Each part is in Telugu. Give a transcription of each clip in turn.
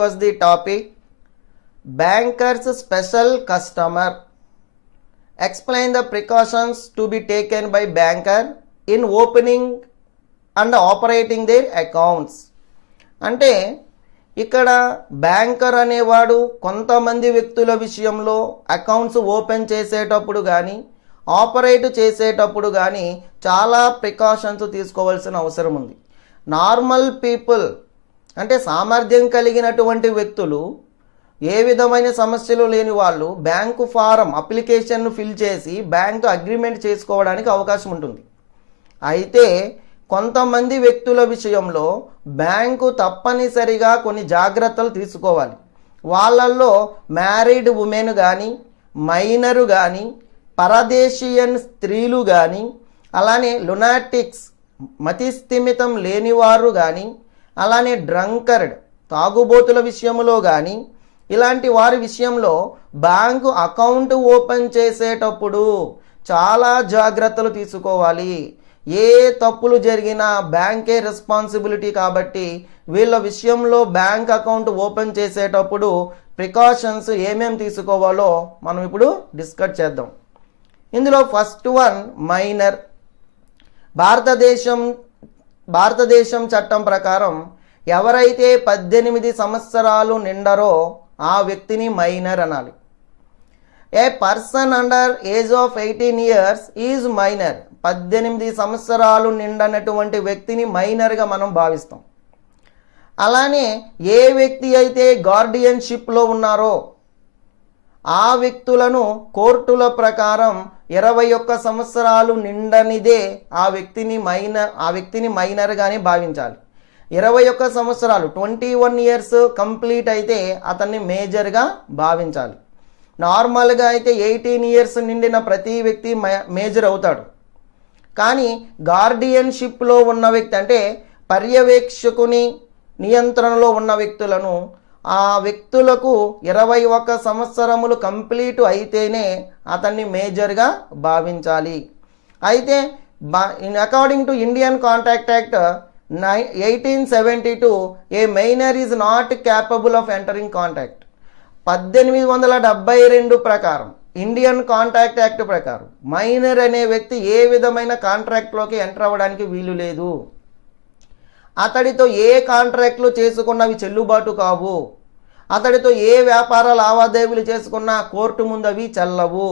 discuss the topic Banker's Special Customer. Explain the precautions to be taken by banker in opening and operating their accounts. అంటే ఇక్కడ బ్యాంకర్ అనేవాడు కొంతమంది వ్యక్తుల విషయంలో అకౌంట్స్ ఓపెన్ చేసేటప్పుడు కానీ ఆపరేట్ చేసేటప్పుడు కానీ చాలా ప్రికాషన్స్ తీసుకోవాల్సిన అవసరం ఉంది. నార్మల్ పీపుల్ అంటే సామర్థ్యం కలిగినటువంటి వ్యక్తులు, ఏ విధమైన సమస్యలు లేని వాళ్ళు బ్యాంకు ఫారం అప్లికేషన్ను ఫిల్ చేసి బ్యాంకు అగ్రిమెంట్ చేసుకోవడానికి అవకాశం ఉంటుంది. అయితే కొంతమంది వ్యక్తుల విషయంలో బ్యాంకు తప్పనిసరిగా కొన్ని జాగ్రత్తలు తీసుకోవాలి. వాళ్ళల్లో మ్యారీడ్ ఉమెన్ కానీ, మైనరు కానీ, పరదేశీయన్ స్త్రీలు కానీ, అలానే లునాటిక్స్ మతిస్థిమితం లేనివారు కానీ, అలానే డ్రంకర్డ్ తాగుబోతుల విషయంలో కానీ, ఇలాంటి వారి విషయంలో బ్యాంకు అకౌంట్ ఓపెన్ చేసేటప్పుడు చాలా జాగ్రత్తలు తీసుకోవాలి. ఏ తప్పులు జరిగినా బ్యాంకే రెస్పాన్సిబిలిటీ కాబట్టి వీళ్ళ విషయంలో బ్యాంక్ అకౌంట్ ఓపెన్ చేసేటప్పుడు ప్రికాషన్స్ ఏమేమి తీసుకోవాలో మనం ఇప్పుడు డిస్కస్ చేద్దాం. ఇందులో ఫస్ట్ వన్ మైనర్. భారతదేశం చట్టం ప్రకారం ఎవరైతే 18 సంవత్సరాలు నిండరో ఆ వ్యక్తిని మైనర్ అనాలి. A person under age of 18 years is minor. 18 సంవత్సరాలు నిండనటువంటి వ్యక్తిని మైనర్గా మనం భావిస్తాం. అలానే ఏ వ్యక్తి అయితే గార్డియన్షిప్లో ఉన్నారో ఆ వ్యక్తులను కోర్టుల ప్రకారం 21 సంవత్సరాలు నిండనిదే ఆ వ్యక్తిని మైనర్గానే భావించాలి. 21 సంవత్సరాలు 21 years కంప్లీట్ అయితే అతన్ని మేజర్గా భావించాలి. నార్మల్గా అయితే 18 years నిండిన ప్రతి వ్యక్తి మేజర్ అవుతాడు. కానీ గార్డియన్షిప్లో ఉన్న వ్యక్తి అంటే పర్యవేక్షకుని నియంత్రణలో ఉన్న వ్యక్తులను ఆ వ్యక్తులకు 21 సంవత్సరములు కంప్లీట్ అయితేనే అతన్ని మేజర్గా భావించాలి. అయితే according to Indian contract act 1872 a minor is not capable of entering contract. 1872 ప్రకారం ఇండియన్ కాంట్రాక్ట్ యాక్ట్ ప్రకారం మైనర్ అనే వ్యక్తి ఏ విధమైన కాంట్రాక్ట్లోకి ఎంటర్ అవ్వడానికి వీలు లేదు. అతడితో ఏ కాంట్రాక్ట్లు చేసుకున్నవి చెల్లుబాటు కావు. అతడితో ఏ వ్యాపార లావాదేవీలు చేసుకున్నా కోర్టు ముందు అవి చెల్లవు.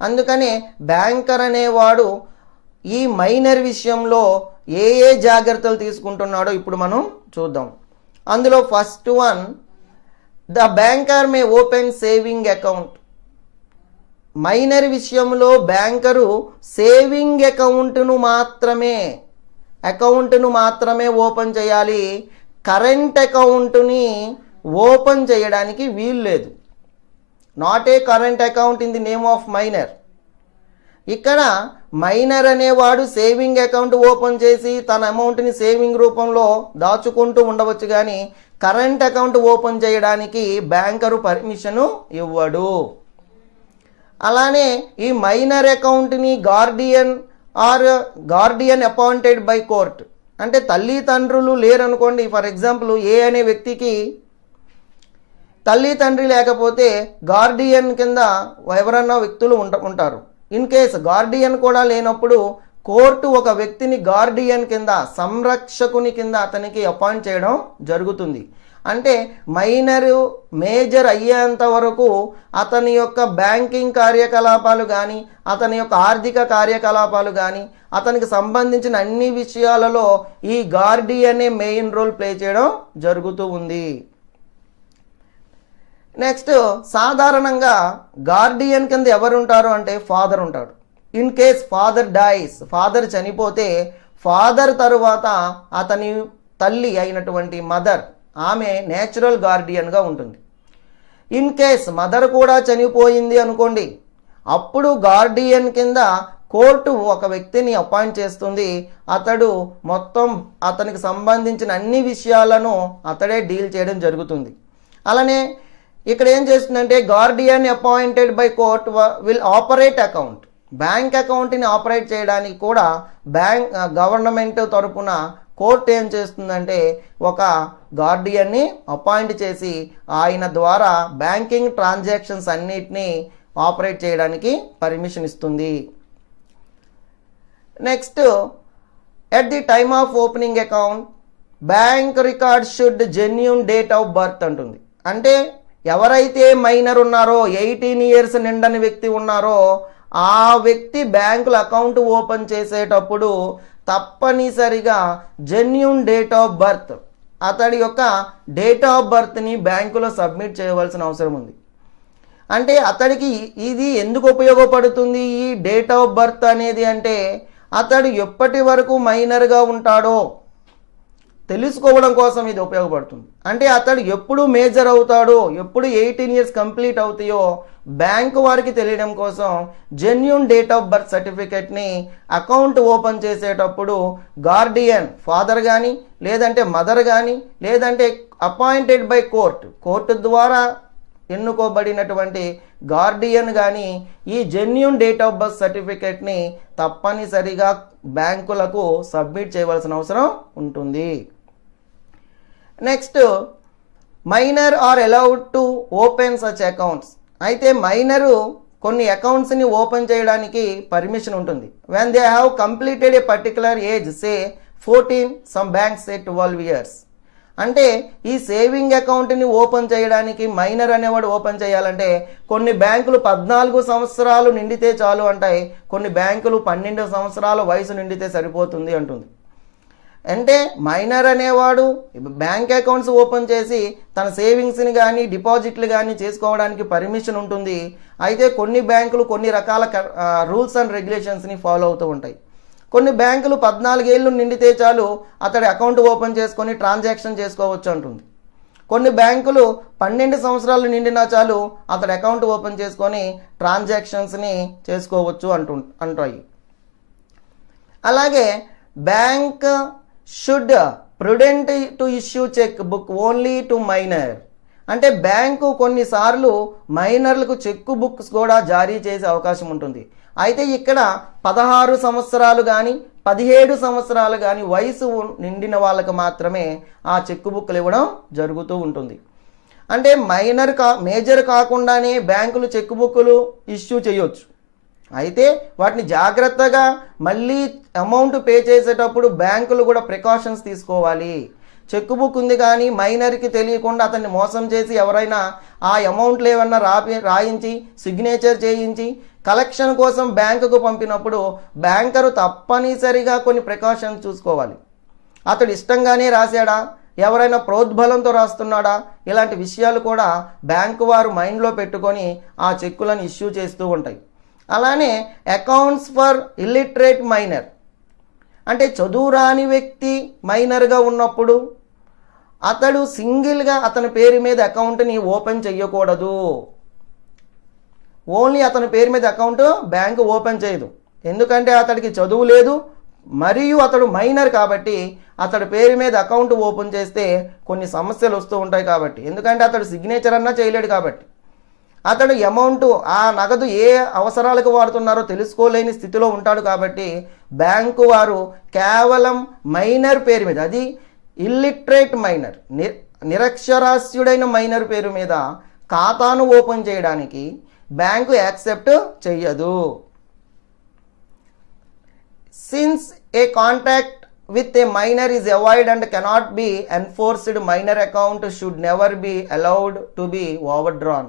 అందుకనే బ్యాంకర్ అనేవాడు ఈ మైనర్ విషయంలో ఏ జాగ్రత్తలు తీసుకుంటున్నాడో ఇప్పుడు మనం చూద్దాం. అందులో first one, the banker may open saving account. Minor విషయంలో బ్యాంకరు సేవింగ్ అకౌంట్ను మాత్రమే ఓపెన్ చేయాలి. కరెంట్ అకౌంట్ని ఓపెన్ చేయడానికి వీలు లేదు. Not a current account in the name of minor. ఇక్కడ మైనర్ అనేవాడు సేవింగ్ అకౌంట్ ఓపెన్ చేసి తన అమౌంట్ని సేవింగ్ రూపంలో దాచుకుంటూ ఉండవచ్చు, కానీ కరెంట్ అకౌంట్ ఓపెన్ చేయడానికి బ్యాంకరు పర్మిషను ఇవ్వడు. అలానే ఈ మైనర్ అకౌంట్ని గార్డియన్ అపాయింటెడ్ బై కోర్ట్ అంటే తల్లిదండ్రులు లేరనుకోండి. ఫర్ ఎగ్జాంపుల్ ఏ అనే వ్యక్తికి తల్లి తండ్రి లేకపోతే గార్డియన్ కింద ఎవరన్నా వ్యక్తులు ఉంటారు. ఇన్ కేస్ గార్డియన్ కూడా లేనప్పుడు కోర్టు ఒక వ్యక్తిని గార్డియన్ కింద సంరక్షకుని కింద అతనికి అపాయింట్ చేయడం జరుగుతుంది. అంటే మైనరు మేజర్ అయ్యేంత వరకు అతని యొక్క బ్యాంకింగ్ కార్యకలాపాలు కానీ అతని యొక్క ఆర్థిక కార్యకలాపాలు కానీ అతనికి సంబంధించిన అన్ని విషయాలలో ఈ గార్డియనే మెయిన్ రోల్ ప్లే చేయడం జరుగుతూ ఉంది. నెక్స్ట్, సాధారణంగా గార్డియన్ కింద ఎవరు ఉంటారు అంటే ఫాదర్ ఉంటాడు. In case father dies, father చనిపోతే ఫాదర్ తరువాత అతని తల్లి అయినటువంటి మదర్, ఆమె నేచురల్ గార్డియన్గా ఉంటుంది. ఇన్ కేస్ మదర్ కూడా చనిపోయింది అనుకోండి, అప్పుడు గార్డియన్ కింద కోర్టు ఒక వ్యక్తిని అపాయింట్ చేస్తుంది. అతడు మొత్తం అతనికి సంబంధించిన అన్ని విషయాలను అతడే డీల్ చేయడం జరుగుతుంది. అలానే ఇక్కడ ఏం చేస్తుందంటే Guardian appointed by court will operate account. Bank అకౌంట్ని ఆపరేట్ చేయడానికి కూడా గవర్నమెంట్ తరపున కోర్టు ఏం చేస్తుందంటే ఒక గార్డియన్ని అపాయింట్ చేసి ఆయన ద్వారా బ్యాంకింగ్ ట్రాన్సాక్షన్స్ అన్నిటినీ ఆపరేట్ చేయడానికి పర్మిషన్ ఇస్తుంది. Next, at the time of opening account bank record should genuine date of birth అంటుంది. అంటే ఎవరైతే మైనర్ ఉన్నారో 18 ఇయర్స్ నిండని వ్యక్తి ఉన్నారో ఆ వ్యక్తి బ్యాంకుల అకౌంట్ ఓపెన్ చేసేటప్పుడు తప్పనిసరిగా జెన్యూన్ డేట్ ఆఫ్ బర్త్, అతడి యొక్క డేట్ ఆఫ్ బర్త్ని బ్యాంకులో సబ్మిట్ చేయవలసిన అవసరం ఉంది. అంటే అతడికి ఇది ఎందుకు ఉపయోగపడుతుంది ఈ డేట్ ఆఫ్ బర్త్ అనేది అంటే అతడు ఎప్పటి వరకు మైనర్గా ఉంటాడో తెలుసుకోవడం కోసం ఇది ఉపయోగపడుతుంది. అంటే అతడు ఎప్పుడు మేజర్ అవుతాడో, ఎప్పుడు 18 ఇయర్స్ కంప్లీట్ అవుతాయో బ్యాంకు వారికి తెలియడం కోసం జెన్యూన్ డేట్ ఆఫ్ బర్త్ సర్టిఫికెట్ని అకౌంట్ ఓపెన్ చేసేటప్పుడు గార్డియన్ ఫాదర్ కానీ లేదంటే మదర్ కానీ లేదంటే అపాయింటెడ్ బై కోర్టు ద్వారా ఎన్నుకోబడినటువంటి గార్డియన్ కానీ ఈ జెన్యూన్ డేట్ ఆఫ్ బర్త్ సర్టిఫికెట్ని తప్పనిసరిగా బ్యాంకులకు సబ్మిట్ చేయవలసిన అవసరం ఉంటుంది. Next, minor are allowed to open such accounts. అయితే మైనరు కొన్ని అకౌంట్స్ని ఓపెన్ చేయడానికి పర్మిషన్ ఉంటుంది. When they have completed a particular age, say 14, some banks say 12 years. అంటే ఈ సేవింగ్ అకౌంట్ని ఓపెన్ చేయడానికి మైనర్ అనేవాడు ఓపెన్ చేయాలంటే కొన్ని బ్యాంకులు 14 సంవత్సరాలు నిండితే చాలు అంటాయి, కొన్ని బ్యాంకులు 12 సంవత్సరాల వయసు నిండితే సరిపోతుంది అంటుంది. అంటే మైనర్ అనేవాడు బ్యాంక్ అకౌంట్స్ ఓపెన్ చేసి తన సేవింగ్స్ని కానీ డిపాజిట్లు కానీ చేసుకోవడానికి పర్మిషన్ ఉంటుంది. అయితే కొన్ని బ్యాంకులు కొన్ని రకాల రూల్స్ అండ్ రెగ్యులేషన్స్ని ఫాలో అవుతూ ఉంటాయి. కొన్ని బ్యాంకులు 14 ఏళ్ళు నిండితే చాలు అతడి అకౌంట్ ఓపెన్ చేసుకొని ట్రాన్సాక్షన్ చేసుకోవచ్చు అంటుంది. కొన్ని బ్యాంకులు 12 సంవత్సరాలు నిండినా చాలు అతడి అకౌంట్ ఓపెన్ చేసుకొని ట్రాన్సాక్షన్స్ని చేసుకోవచ్చు అంటాయి. అలాగే bank should prudent to issue cheque book only to minor. అంటే బ్యాంకు కొన్నిసార్లు మైనర్లకు చెక్ బుక్స్ కూడా జారీ చేసే అవకాశం ఉంటుంది. అయితే ఇక్కడ 16 సంవత్సరాలు కానీ 17 సంవత్సరాలు కానీ వయసు నిండిన వాళ్ళకు మాత్రమే ఆ చెక్ బుక్లు ఇవ్వడం జరుగుతూ ఉంటుంది. అంటే మేజర్ కాకుండానే బ్యాంకులు చెక్ బుక్లు ఇష్యూ చేయొచ్చు. అయితే వాటిని జాగ్రత్తగా మళ్ళీ అమౌంట్ పే చేసేటప్పుడు బ్యాంకులు కూడా ప్రికాషన్స్ తీసుకోవాలి. చెక్ బుక్ ఉంది కానీ మైనర్కి తెలియకుండా అతన్ని మోసం చేసి ఎవరైనా ఆ అమౌంట్లు ఏమన్నా రాయించి సిగ్నేచర్ చేయించి కలెక్షన్ కోసం బ్యాంకుకు పంపినప్పుడు బ్యాంకరు తప్పనిసరిగా కొన్ని ప్రికాషన్స్ చూసుకోవాలి. అతడు ఇష్టంగానే రాశాడా, ఎవరైనా ప్రోద్బలంతో రాస్తున్నాడా, ఇలాంటి విషయాలు కూడా బ్యాంకు వారు మైండ్లో పెట్టుకొని ఆ చెక్కులను ఇష్యూ చేస్తూ ఉంటాయి. అలానే అకౌంట్స్ ఫర్ ఇల్లిటరేట్ మైనర్, అంటే చదువురాని వ్యక్తి మైనర్గా ఉన్నప్పుడు అతడు సింగిల్గా అతని పేరు మీద అకౌంట్ని ఓపెన్ చేయకూడదు. ఓన్లీ అతని పేరు మీద అకౌంట్ బ్యాంకు ఓపెన్ చేయదు. ఎందుకంటే అతడికి చదువు లేదు మరియు అతడు మైనర్ కాబట్టి అతడి పేరు మీద అకౌంట్ ఓపెన్ చేస్తే కొన్ని సమస్యలు వస్తూ ఉంటాయి కాబట్టి, ఎందుకంటే అతడు సిగ్నేచర్ అన్నా చేయలేడు కాబట్టి అతడు అమౌంట్ ఆ నగదు ఏ అవసరాలకు వాడుతున్నారో తెలుసుకోలేని స్థితిలో ఉంటాడు కాబట్టి బ్యాంకు వారు కేవలం మైనర్ పేరు మీద, అది ఇల్లిటరేట్ మైనర్ నిరక్షరాస్యుడైన మైనర్ పేరు మీద ఖాతాను ఓపెన్ చేయడానికి బ్యాంకు యాక్సెప్ట్ చెయ్యదు. Since A contact with a minor is avoided and cannot be enforced, minor account should never be allowed to be overdrawn.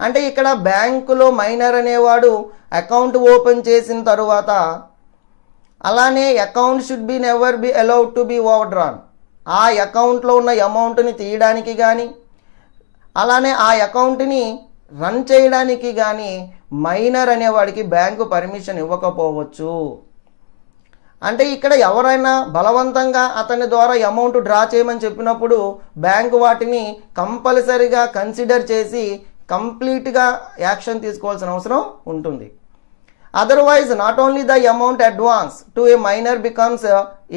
అంటే ఇక్కడ బ్యాంకులో మైనర్ అనేవాడు అకౌంట్ ఓపెన్ చేసిన తరువాత అలానే account should be never be allowed to be overdrawn, ఆ అకౌంట్లో ఉన్న అమౌంట్ని తీయడానికి కానీ అలానే ఆ అకౌంట్ని రన్ చేయడానికి కానీ మైనర్ అనేవాడికి బ్యాంకు పర్మిషన్ ఇవ్వకపోవచ్చు. అంటే ఇక్కడ ఎవరైనా బలవంతంగా అతని ద్వారా అమౌంట్ డ్రా చేయమని చెప్పినప్పుడు బ్యాంకు వాటిని కంపల్సరీగా కన్సిడర్ చేసి కంప్లీట్గా యాక్షన్ తీసుకోవాల్సిన అవసరం ఉంటుంది. Otherwise not only the amount advance to a minor becomes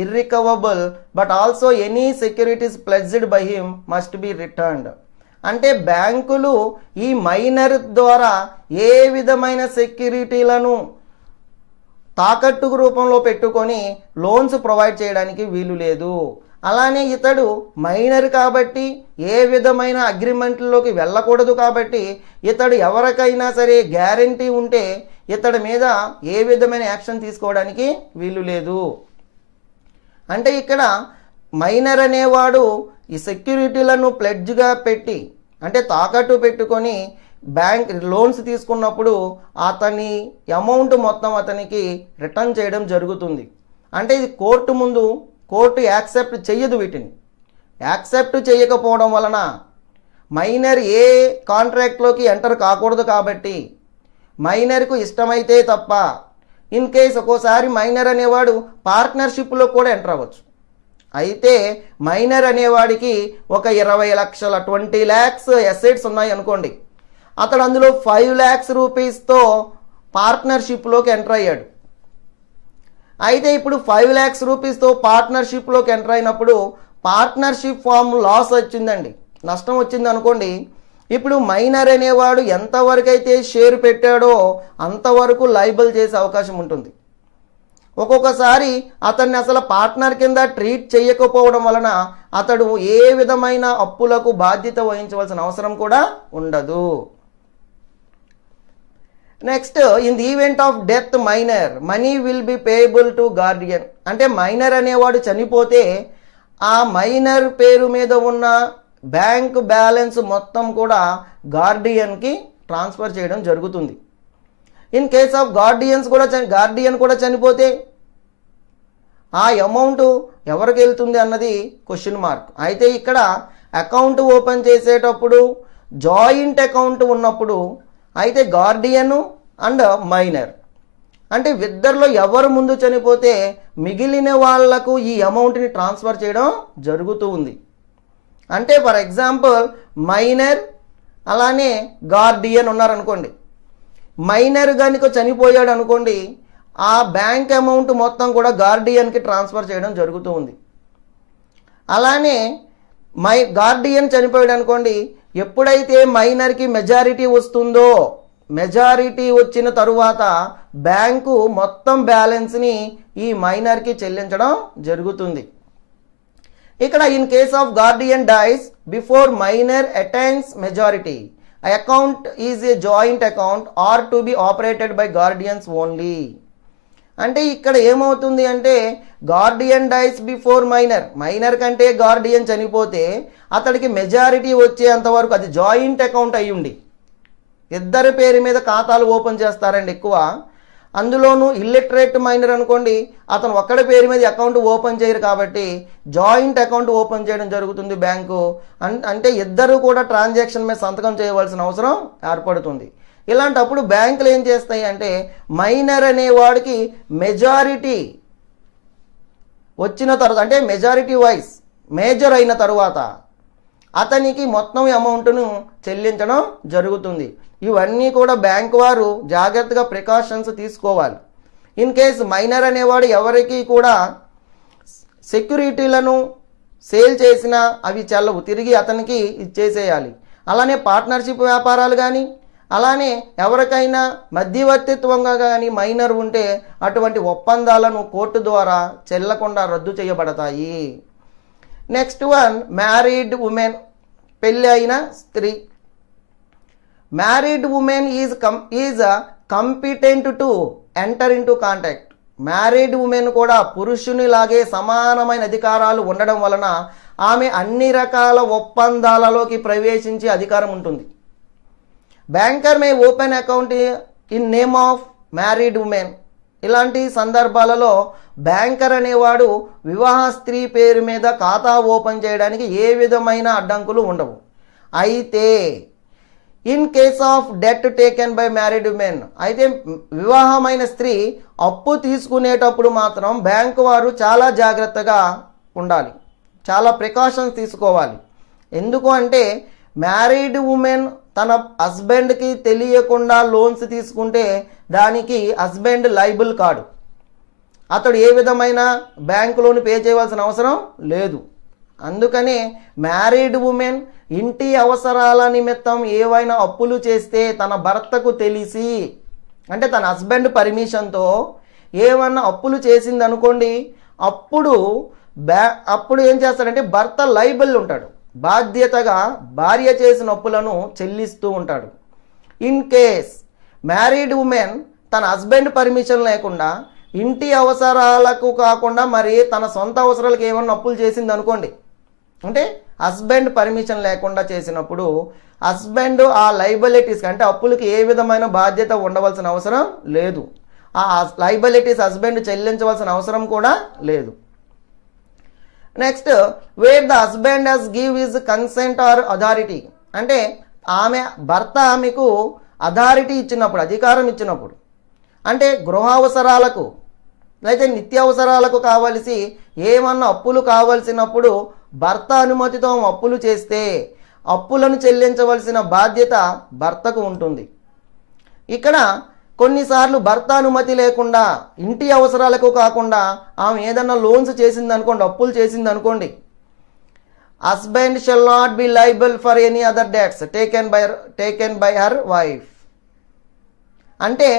irrecoverable but also any securities pledged by him must be returned. అంటే బ్యాంకులు ఈ మైనర్ ద్వారా ఏ విధమైన సెక్యూరిటీలను తాకట్టు రూపంలో పెట్టుకొని లోన్స్ ప్రొవైడ్ చేయడానికి వీలు లేదు. అలానే ఇతడు మైనర్ కాబట్టి ఏ విధమైన అగ్రిమెంట్లోకి వెళ్ళకూడదు కాబట్టి ఇతడు ఎవరికైనా సరే గ్యారంటీ ఉంటే ఇతడి మీద ఏ విధమైన యాక్షన్ తీసుకోవడానికి వీలు లేదు. అంటే ఇక్కడ మైనర్ అనేవాడు ఈ సెక్యూరిటీలను ప్లెడ్జ్గా పెట్టి అంటే తాకట్టు పెట్టుకొని బ్యాంక్ లోన్స్ తీసుకున్నప్పుడు అతని అమౌంట్ మొత్తం అతనికి రిటర్న్ చేయడం జరుగుతుంది. అంటే ఇది కోర్టు ముందు కోర్టు యాక్సెప్ట్ చెయ్యదు. వీటిని యాక్సెప్ట్ చేయకపోవడం వలన మైనర్ ఏ కాంట్రాక్ట్లోకి ఎంటర్ కాకూడదు. కాబట్టి మైనర్కు ఇష్టమైతే తప్ప ఇన్ కేస్ ఒక్కోసారి మైనర్ అనేవాడు పార్ట్నర్షిప్లో కూడా ఎంటర్ అవ్వచ్చు. అయితే మైనర్ అనేవాడికి ఒక 20 లక్షల 20 lakhs అసెట్స్ ఉన్నాయి అనుకోండి. అతడు అందులో 5 lakhs రూపీస్తో పార్ట్నర్షిప్లోకి ఎంటర్ అయ్యాడు. అయితే ఇప్పుడు 5 lakhs రూపీస్తో పార్ట్నర్షిప్లోకి ఎంటర్ అయినప్పుడు పార్ట్నర్షిప్ ఫామ్ లాస్ వచ్చిందండి, నష్టం వచ్చింది అనుకోండి. ఇప్పుడు మైనర్ అనేవాడు ఎంతవరకు అయితే షేర్ పెట్టాడో అంతవరకు లైబుల్ చేసే అవకాశం ఉంటుంది. ఒక్కొక్కసారి అతన్ని అసలు పార్ట్నర్ కింద ట్రీట్ చేయకపోవడం వలన అతడు ఏ విధమైన అప్పులకు బాధ్యత వహించవలసిన అవసరం కూడా ఉండదు. Next, in the event of death minor money will be payable to guardian. అంటే మైనర్ అనేవాడు చనిపోతే ఆ మైనర్ పేరు మీద ఉన్న బ్యాంక్ బ్యాలెన్స్ మొత్తం కూడా గార్డియన్కి ట్రాన్స్ఫర్ చేయడం జరుగుతుంది. ఇన్ కేస్ ఆఫ్ గార్డియన్ కూడా చనిపోతే ఆ అమౌంట్ ఎవరికి వెళ్తుంది అన్నది క్వశ్చన్ మార్క్. అయితే ఇక్కడ అకౌంట్ ఓపెన్ చేసేటప్పుడు జాయింట్ అకౌంట్ ఉన్నప్పుడు అయితే గార్డియన్ అండ్ మైనర్ అంటే ఇద్దరిలో ఎవరు ముందు చనిపోతే మిగిలిన వాళ్లకు ఈ అమౌంట్ని ట్రాన్స్ఫర్ చేయడం జరుగుతూ ఉంది. అంటే ఫర్ ఎగ్జాంపుల్ మైనర్ అలానే గార్డియన్ ఉన్నారనుకోండి. మైనర్ కనుక చనిపోయాడు అనుకోండి, ఆ బ్యాంక్ అమౌంట్ మొత్తం కూడా గార్డియన్కి ట్రాన్స్ఫర్ చేయడం జరుగుతూ ఉంది. అలానే గార్డియన్ చనిపోయాడు అనుకోండి, ఎప్పుడైతే మైనర్కి మెజారిటీ వస్తుందో మెజారిటీ వచ్చిన తరువాత బ్యాంకు మొత్తం బ్యాలెన్స్ని ఈ మైనర్కి చెల్లించడం జరుగుతుంది. ఇక్కడ in case of guardian dies before minor attains majority account is a joint account are to be operated by guardians only. అంటే ఇక్కడ ఏమవుతుంది అంటే గార్డియన్ డైస్ బిఫోర్ మైనర్ కంటే గార్డియన్ చనిపోతే అతడికి మెజారిటీ వచ్చేంతవరకు అది జాయింట్ అకౌంట్ అయ్యుండి ఇద్దరి పేరు మీద ఖాతాలు ఓపెన్ చేస్తారండి ఎక్కువ. అందులోనూ ఇల్లిటరేట్ మైనర్ అనుకోండి, అతను ఒక్కడి పేరు మీద అకౌంట్ ఓపెన్ చేయరు కాబట్టి జాయింట్ అకౌంట్ ఓపెన్ చేయడం జరుగుతుంది బ్యాంకు. అంటే ఇద్దరు కూడా ట్రాన్సాక్షన్ మీద సంతకం చేయవలసిన అవసరం ఏర్పడుతుంది. ఇలాంటప్పుడు బ్యాంకులు ఏం చేస్తాయి అంటే మైనర్ అనేవాడికి మెజారిటీ వచ్చిన తర్వాత అంటే మెజారిటీ వైజ్ మేజర్ అయిన తరువాత అతనికి మొత్తం అమౌంట్ను చెల్లించడం జరుగుతుంది. ఇవన్నీ కూడా బ్యాంకు వారు జాగ్రత్తగా ప్రికాషన్స్ తీసుకోవాలి. ఇన్ కేస్ మైనర్ అనేవాడు ఎవరికి కూడా సెక్యూరిటీలను సేల్ చేసినా అవి చెల్లవు, తిరిగి అతనికి ఇచ్చేసేయాలి. అలానే పార్ట్నర్షిప్ వ్యాపారాలు కానీ అలానే ఎవరికైనా మధ్యవర్తిత్వంగా కానీ మైనర్ ఉంటే అటువంటి ఒప్పందాలను కోర్టు ద్వారా చెల్లకుండా రద్దు చేయబడతాయి. నెక్స్ట్ వన్, మ్యారీడ్ ఉమెన్, పెళ్ళి అయిన స్త్రీ. Married women is competent to enter in to contact. Married women కూడా పురుషునిలాగే సమానమైన అధికారాలు ఉండడం వలన ఆమె అన్ని రకాల ఒప్పందాలలోకి ప్రవేశించే అధికారం ఉంటుంది. Banker may open account in name of married women. ఇలాంటి సందర్భాలలో బ్యాంకర్ అనేవాడు వివాహ స్త్రీ పేరు మీద ఖాతా ఓపెన్ చేయడానికి ఏ విధమైన అడ్డంకులు ఉండవు. అయితే in case of debt taken by married women, అయితే వివాహమైన స్త్రీ అప్పు తీసుకునేటప్పుడు మాత్రం బ్యాంకు వారు చాలా జాగ్రత్తగా ఉండాలి, చాలా ప్రికాషన్స్ తీసుకోవాలి. ఎందుకు అంటే మ్యారీడ్ ఉమెన్ తన హస్బెండ్కి తెలియకుండా లోన్స్ తీసుకుంటే దానికి హస్బెండ్ లైబుల్ కాడు, అతడు ఏ విధమైన బ్యాంకు లోన్ పే చేయవలసిన అవసరం లేదు. అందుకనే మ్యారీడ్ ఉమెన్ ఇంటి అవసరాల నిమిత్తం ఏవైనా అప్పులు చేస్తే తన భర్తకు తెలిసి అంటే తన హస్బెండ్ పర్మిషన్తో ఏమన్నా అప్పులు చేసింది అనుకోండి, అప్పుడు అప్పుడు ఏం చేస్తాడంటే భర్త లైబుల్ ఉంటాడు, బాధ్యతగా భార్య చేసిన అప్పులను చెల్లిస్తూ ఉంటాడు. ఇన్ కేస్ మ్యారీడ్ ఉమెన్ తన హస్బెండ్ పర్మిషన్ లేకుండా ఇంటి అవసరాలకు కాకుండా మరి తన సొంత అవసరాలకు ఏమన్నా అప్పులు చేసింది అనుకోండి, అంటే హస్బెండ్ పర్మిషన్ లేకుండా చేసినప్పుడు హస్బెండ్ ఆ లైబిలిటీస్ అంటే అప్పులకి ఏ విధమైన బాధ్యత ఉండవలసిన అవసరం లేదు, ఆ లైబిలిటీస్ హస్బెండ్ చెల్లించవలసిన అవసరం కూడా లేదు. Next, wear the husband has give his consent are authority, అంటే భర్త ఆమెకు అథారిటీ ఇచ్చినప్పుడు, అధికారం ఇచ్చినప్పుడు, అంటే గృహావసరాలకు అయితే నిత్యావసరాలకు కావలసి ఏమన్నా అప్పులు కావలసినప్పుడు భర్త అనుమతితో అప్పులు చేస్తే అప్పులను చెల్లించవలసిన బాధ్యత భర్తకు ఉంటుంది. ఇక్కడ కొన్నిసార్లు భర్త అనుమతి లేకుండా ఇంటి అవసరాలకు కాకుండా ఆమె ఏదన్నా లోన్స్ చేసింది అనుకోండి, అప్పులు చేసింది అనుకోండి, husband shall not be liable for any other debts taken by her wife. అంటే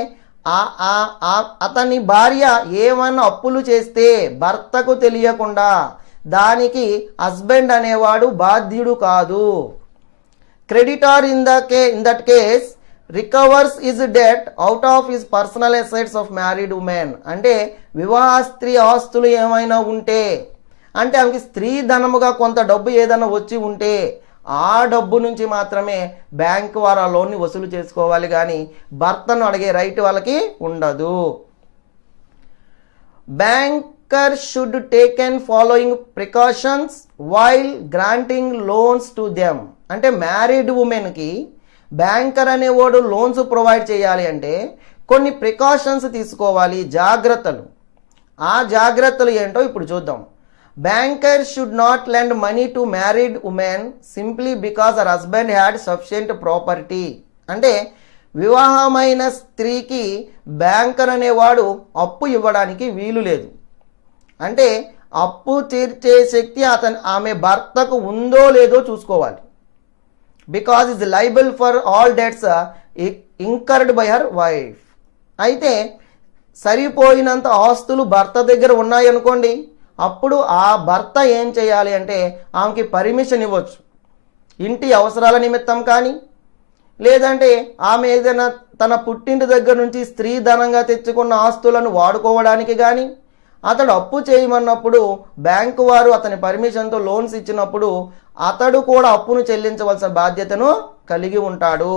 అతని భార్య ఏమన్నా అప్పులు చేస్తే భర్తకు తెలియకుండా దానికి హస్బెండ్ అనేవాడు బాధ్యుడు కాదు. Creditor in that case recovers is debt out of his personal assets of married women. అంటే వివాహ స్త్రీ ఆస్తులు ఏమైనా ఉంటే, అంటే ఆమెకి స్త్రీ ధనముగా కొంత డబ్బు ఏదైనా వచ్చి ఉంటే ఆ డబ్బు నుంచి మాత్రమే బ్యాంక్ వారు ఆ లోన్ని వసూలు చేసుకోవాలి, కానీ భర్తను అడిగే రైట్ వాళ్ళకి ఉండదు. Banker should taken following precautions while granting loans to them. అంటే మ్యారీడ్ ఉమెన్కి బ్యాంకర్ అనేవాడు లోన్స్ ప్రొవైడ్ చేయాలి అంటే కొన్ని ప్రికాషన్స్ తీసుకోవాలి, జాగ్రత్తలు. ఆ జాగ్రత్తలు ఏంటో ఇప్పుడు చూద్దాం. Banker should not lend money to married women simply because her husband had sufficient property. అంటే వివాహమైన స్త్రీకి బ్యాంకర్ అనేవాడు అప్పు ఇవ్వడానికి వీలు లేదు. అంటే అప్పు తీర్చే శక్తి ఆమె భర్తకు ఉందో లేదో చూసుకోవాలి. Because is liable for all debts incurred by her wife. అయితే సరిపోయినంత ఆస్తులు భర్త దగ్గర ఉన్నాయనుకోండి, అప్పుడు ఆ భర్త ఏం చేయాలి అంటే ఆమెకి పర్మిషన్ ఇవ్వచ్చు, ఇంటి అవసరాల నిమిత్తం కానీ, లేదంటే ఆమె ఏదైనా తన పుట్టింటి దగ్గర నుంచి స్త్రీ ధనంగా తెచ్చుకున్న ఆస్తులను వాడుకోవడానికి కానీ, అతడు అప్పు చేయమన్నప్పుడు బ్యాంకు వారు అతని పర్మిషన్తో లోన్స్ ఇచ్చినప్పుడు అతడు కూడా అప్పును చెల్లించవలసిన బాధ్యతను కలిగి ఉంటాడు.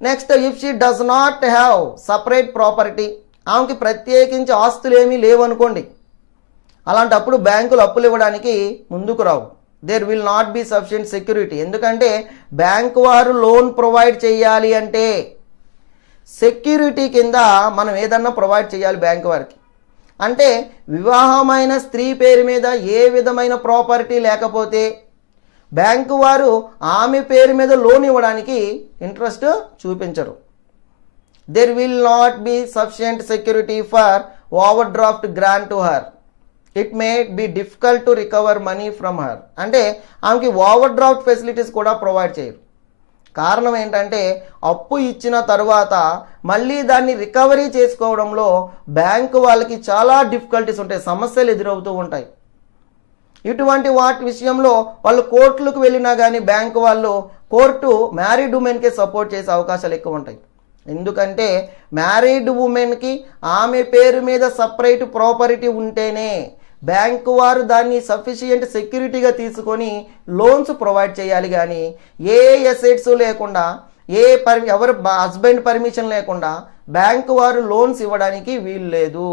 Next, if she does not have separate property, ఆమెకి ప్రత్యేకించి ఆస్తులు ఏమీ లేవనుకోండి, అలాంటప్పుడు బ్యాంకులు అప్పులు ఇవ్వడానికి ముందుకు రావు. There will not be sufficient security. ఎందుకంటే బ్యాంకు వారు లోన్ ప్రొవైడ్ చేయాలి అంటే సెక్యూరిటీ కింద మనం ఏదన్నా ప్రొవైడ్ చేయాలి బ్యాంకు వారికి. అంటే వివాహమైన స్త్రీ పేరు మీద ఏ విధమైన ప్రాపర్టీ లేకపోతే బ్యాంకు వారు ఆమె పేరు మీద లోన్ ఇవ్వడానికి ఇంట్రెస్ట్ చూపించరు. There will not be sufficient security for overdraft grant to her. It may be difficult to recover money from her. అంటే ఆమెకి ఓవర్ డ్రాఫ్ట్ ఫెసిలిటీస్ కూడా ప్రొవైడ్ చేయరు. కారణం ఏంటంటే అప్పు ఇచ్చిన తర్వాత మళ్ళీ దాన్ని రికవరీ చేసుకోవడంలో బ్యాంకు వాళ్ళకి చాలా డిఫికల్టీస్ ఉంటాయి, సమస్యలు ఎదురవుతూ ఉంటాయి. ఇటువంటి వాటి విషయంలో వాళ్ళు కోర్టులకు వెళ్ళినా కానీ బ్యాంకు వాళ్ళు కోర్టు మ్యారీడ్ ఉమెన్కే సపోర్ట్ చేసే అవకాశాలు ఎక్కువ ఉంటాయి. ఎందుకంటే మ్యారీడ్ ఉమెన్కి ఆమె పేరు మీద సపరేట్ ప్రాపర్టీ ఉంటేనే బ్యాంకు వారు దాన్ని సఫిషియెంట్ సెక్యూరిటీగా తీసుకొని లోన్స్ ప్రొవైడ్ చేయాలి, కానీ ఏ అసెట్స్ లేకుండా ఎవరు హస్బెండ్ పర్మిషన్ లేకుండా బ్యాంకు వారు లోన్స్ ఇవ్వడానికి వీలు లేదు.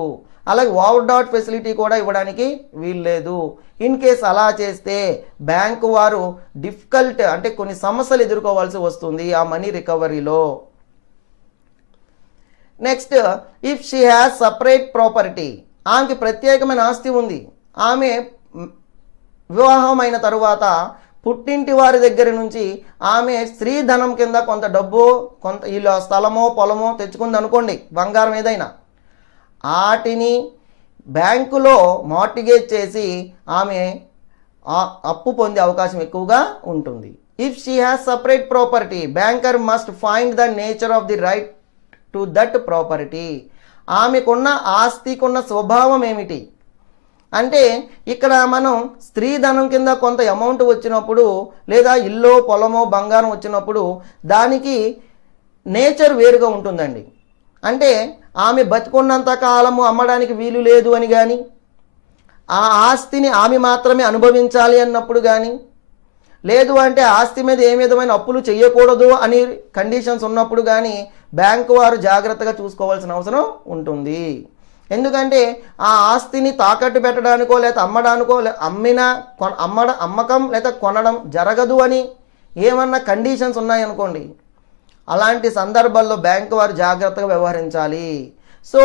అలాగే ఓవర్ డ్రాఫ్ట్ ఫెసిలిటీ కూడా ఇవ్వడానికి వీలు లేదు. ఇన్ కేస్ అలా చేస్తే బ్యాంకు వారు డిఫికల్ట్ అంటే కొన్ని సమస్యలు ఎదుర్కోవాల్సి వస్తుంది ఆ మనీ రికవరీలో. Next, if she has separate property, ఆమెకి ప్రత్యేకమైన ఆస్తి ఉంది, ఆమె వివాహం అయిన తరువాత పుట్టింటి వారి దగ్గర నుంచి ఆమె స్త్రీ ధనం కింద కొంత డబ్బు కొంత ఇలా స్థలమో పొలమో తెచ్చుకుంది అనుకోండి, బంగారం ఏదైనా, వాటిని బ్యాంకులో మార్టిగేజ్ చేసి ఆమె అప్పు పొందే అవకాశం ఎక్కువగా ఉంటుంది. If she has separate property, banker must find the nature of the right to that property. ఆమెకున్న ఆస్తికున్న స్వభావం ఏమిటి అంటే ఇక్కడ మనం స్త్రీ ధనం కింద కొంత అమౌంట్ వచ్చినప్పుడు లేదా ఇల్లు పొలమో బంగారం వచ్చినప్పుడు దానికి నేచర్ వేరుగా ఉంటుందండి. అంటే ఆమె బతికున్నంత కాలము అమ్మడానికి వీలు లేదు అని కానీ, ఆ ఆస్తిని ఆమె మాత్రమే అనుభవించాలి అన్నప్పుడు కానీ, లేదు అంటే ఆస్తి మీద ఏ విధమైన అప్పులు చేయకూడదు అని కండిషన్స్ ఉన్నప్పుడు కానీ బ్యాంకు వారు జాగ్రత్తగా చూసుకోవాల్సిన అవసరం ఉంటుంది. ఎందుకంటే ఆ ఆస్తిని తాకట్టు పెట్టడానికో లేదా అమ్మడానికో అమ్మకం లేదా కొనడం జరగదు అని ఏమన్నా కండిషన్స్ ఉన్నాయనుకోండి, అలాంటి సందర్భాల్లో బ్యాంకు వారు జాగ్రత్తగా వ్యవహరించాలి. So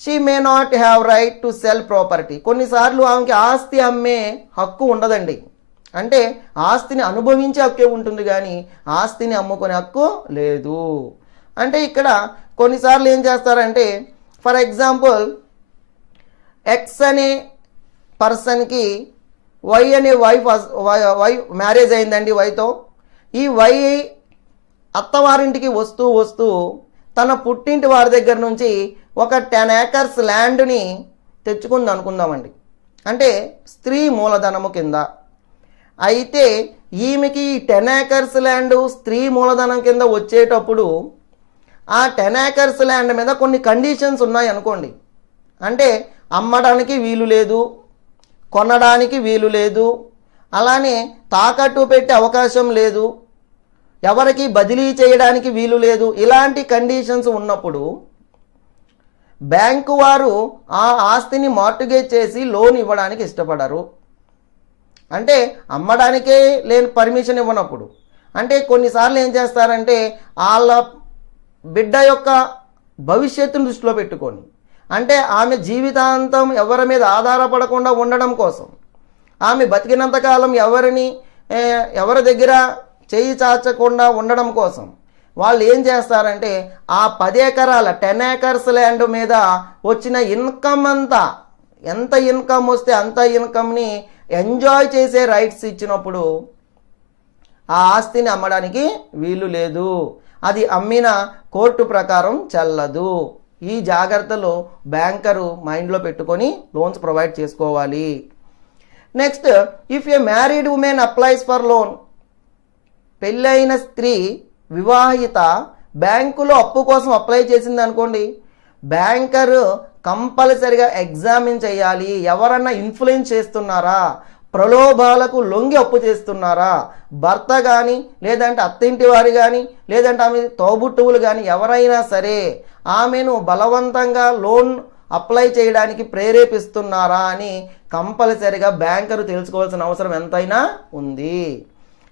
she may not have right to cell property. కొన్నిసార్లు ఆమెకి ఆస్తి అమ్మే హక్కు ఉండదండి. అంటే ఆస్తిని అనుభవించే హక్కే ఉంటుంది కానీ ఆస్తిని అమ్ముకునే హక్కు లేదు. అంటే ఇక్కడ కొన్నిసార్లు ఏం చేస్తారంటే, ఫర్ ఎగ్జాంపుల్ ఎక్స్ అనే పర్సన్కి వై అనే వైఫ్ మ్యారేజ్ అయిందండి వైతో. ఈ వై అత్తవారింటికి వస్తూ వస్తూ తన పుట్టింటి వారి దగ్గర నుంచి ఒక 10 acres ల్యాండ్ని తెచ్చుకుంది అనుకుందామండి, అంటే స్త్రీ మూలధనము కింద. అయితే ఈమెకి 10 acres ల్యాండ్ స్త్రీ మూలధనం కింద వచ్చేటప్పుడు ఆ 10 acres ల్యాండ్ మీద కొన్ని కండిషన్స్ ఉన్నాయి అనుకోండి. అంటే అమ్మడానికి వీలు లేదు, కొనడానికి వీలు లేదు, అలానే తాకట్టు పెట్టే అవకాశం లేదు, ఎవరికి బదిలీ చేయడానికి వీలు లేదు. ఇలాంటి కండిషన్స్ ఉన్నప్పుడు బ్యాంకు వారు ఆ ఆస్తిని మార్టిగేజ్ చేసి లోన్ ఇవ్వడానికి ఇష్టపడరు. అంటే అమ్మడానికే లేని పర్మిషన్ ఇవ్వనప్పుడు. అంటే కొన్నిసార్లు ఏం చేస్తారంటే వాళ్ళ బిడ్డ యొక్క భవిష్యత్తును దృష్టిలో పెట్టుకొని, అంటే ఆమె జీవితాంతం ఎవరి మీద ఆధారపడకుండా ఉండడం కోసం, ఆమె బతికినంతకాలం ఎవరి దగ్గర చేయి చాచకుండా ఉండడం కోసం వాళ్ళు ఏం చేస్తారంటే ఆ 10 ఎకరాల 10 acres ల్యాండ్ మీద వచ్చిన ఇన్కమ్ అంతా, ఎంత ఇన్కమ్ వస్తే అంత ఇన్కమ్ని ఎంజాయ్ చేసే రైట్స్ ఇచ్చినప్పుడు ఆ ఆస్తిని అమ్మడానికి వీలు లేదు. అది అమ్మిన కోర్టు ప్రకారం చెల్లదు. ఈ జాగ్రత్తలు బ్యాంకరు మైండ్లో పెట్టుకొని లోన్స్ ప్రొవైడ్ చేసుకోవాలి. Next, if A married women applies for loan, పెళ్ళైన స్త్రీ వివాహిత బ్యాంకులో అప్పు కోసం అప్లై చేసింది అనుకోండి, బ్యాంకరు కంపల్సరిగా ఎగ్జామిన్ చేయాలి. ఎవరన్నా ఇన్ఫ్లుయెన్స్ చేస్తున్నారా, ప్రలోభాలకు లొంగి అప్పు చేస్తున్నారా, భర్త కానీ లేదంటే అత్తింటి వారు కానీ లేదంటే ఆమె తోబుట్టువులు కానీ ఎవరైనా సరే ఆమెను బలవంతంగా లోన్ అప్లై చేయడానికి ప్రేరేపిస్తున్నారా అని కంపల్సరిగా బ్యాంకరు తెలుసుకోవాల్సిన అవసరం ఎంతైనా ఉంది.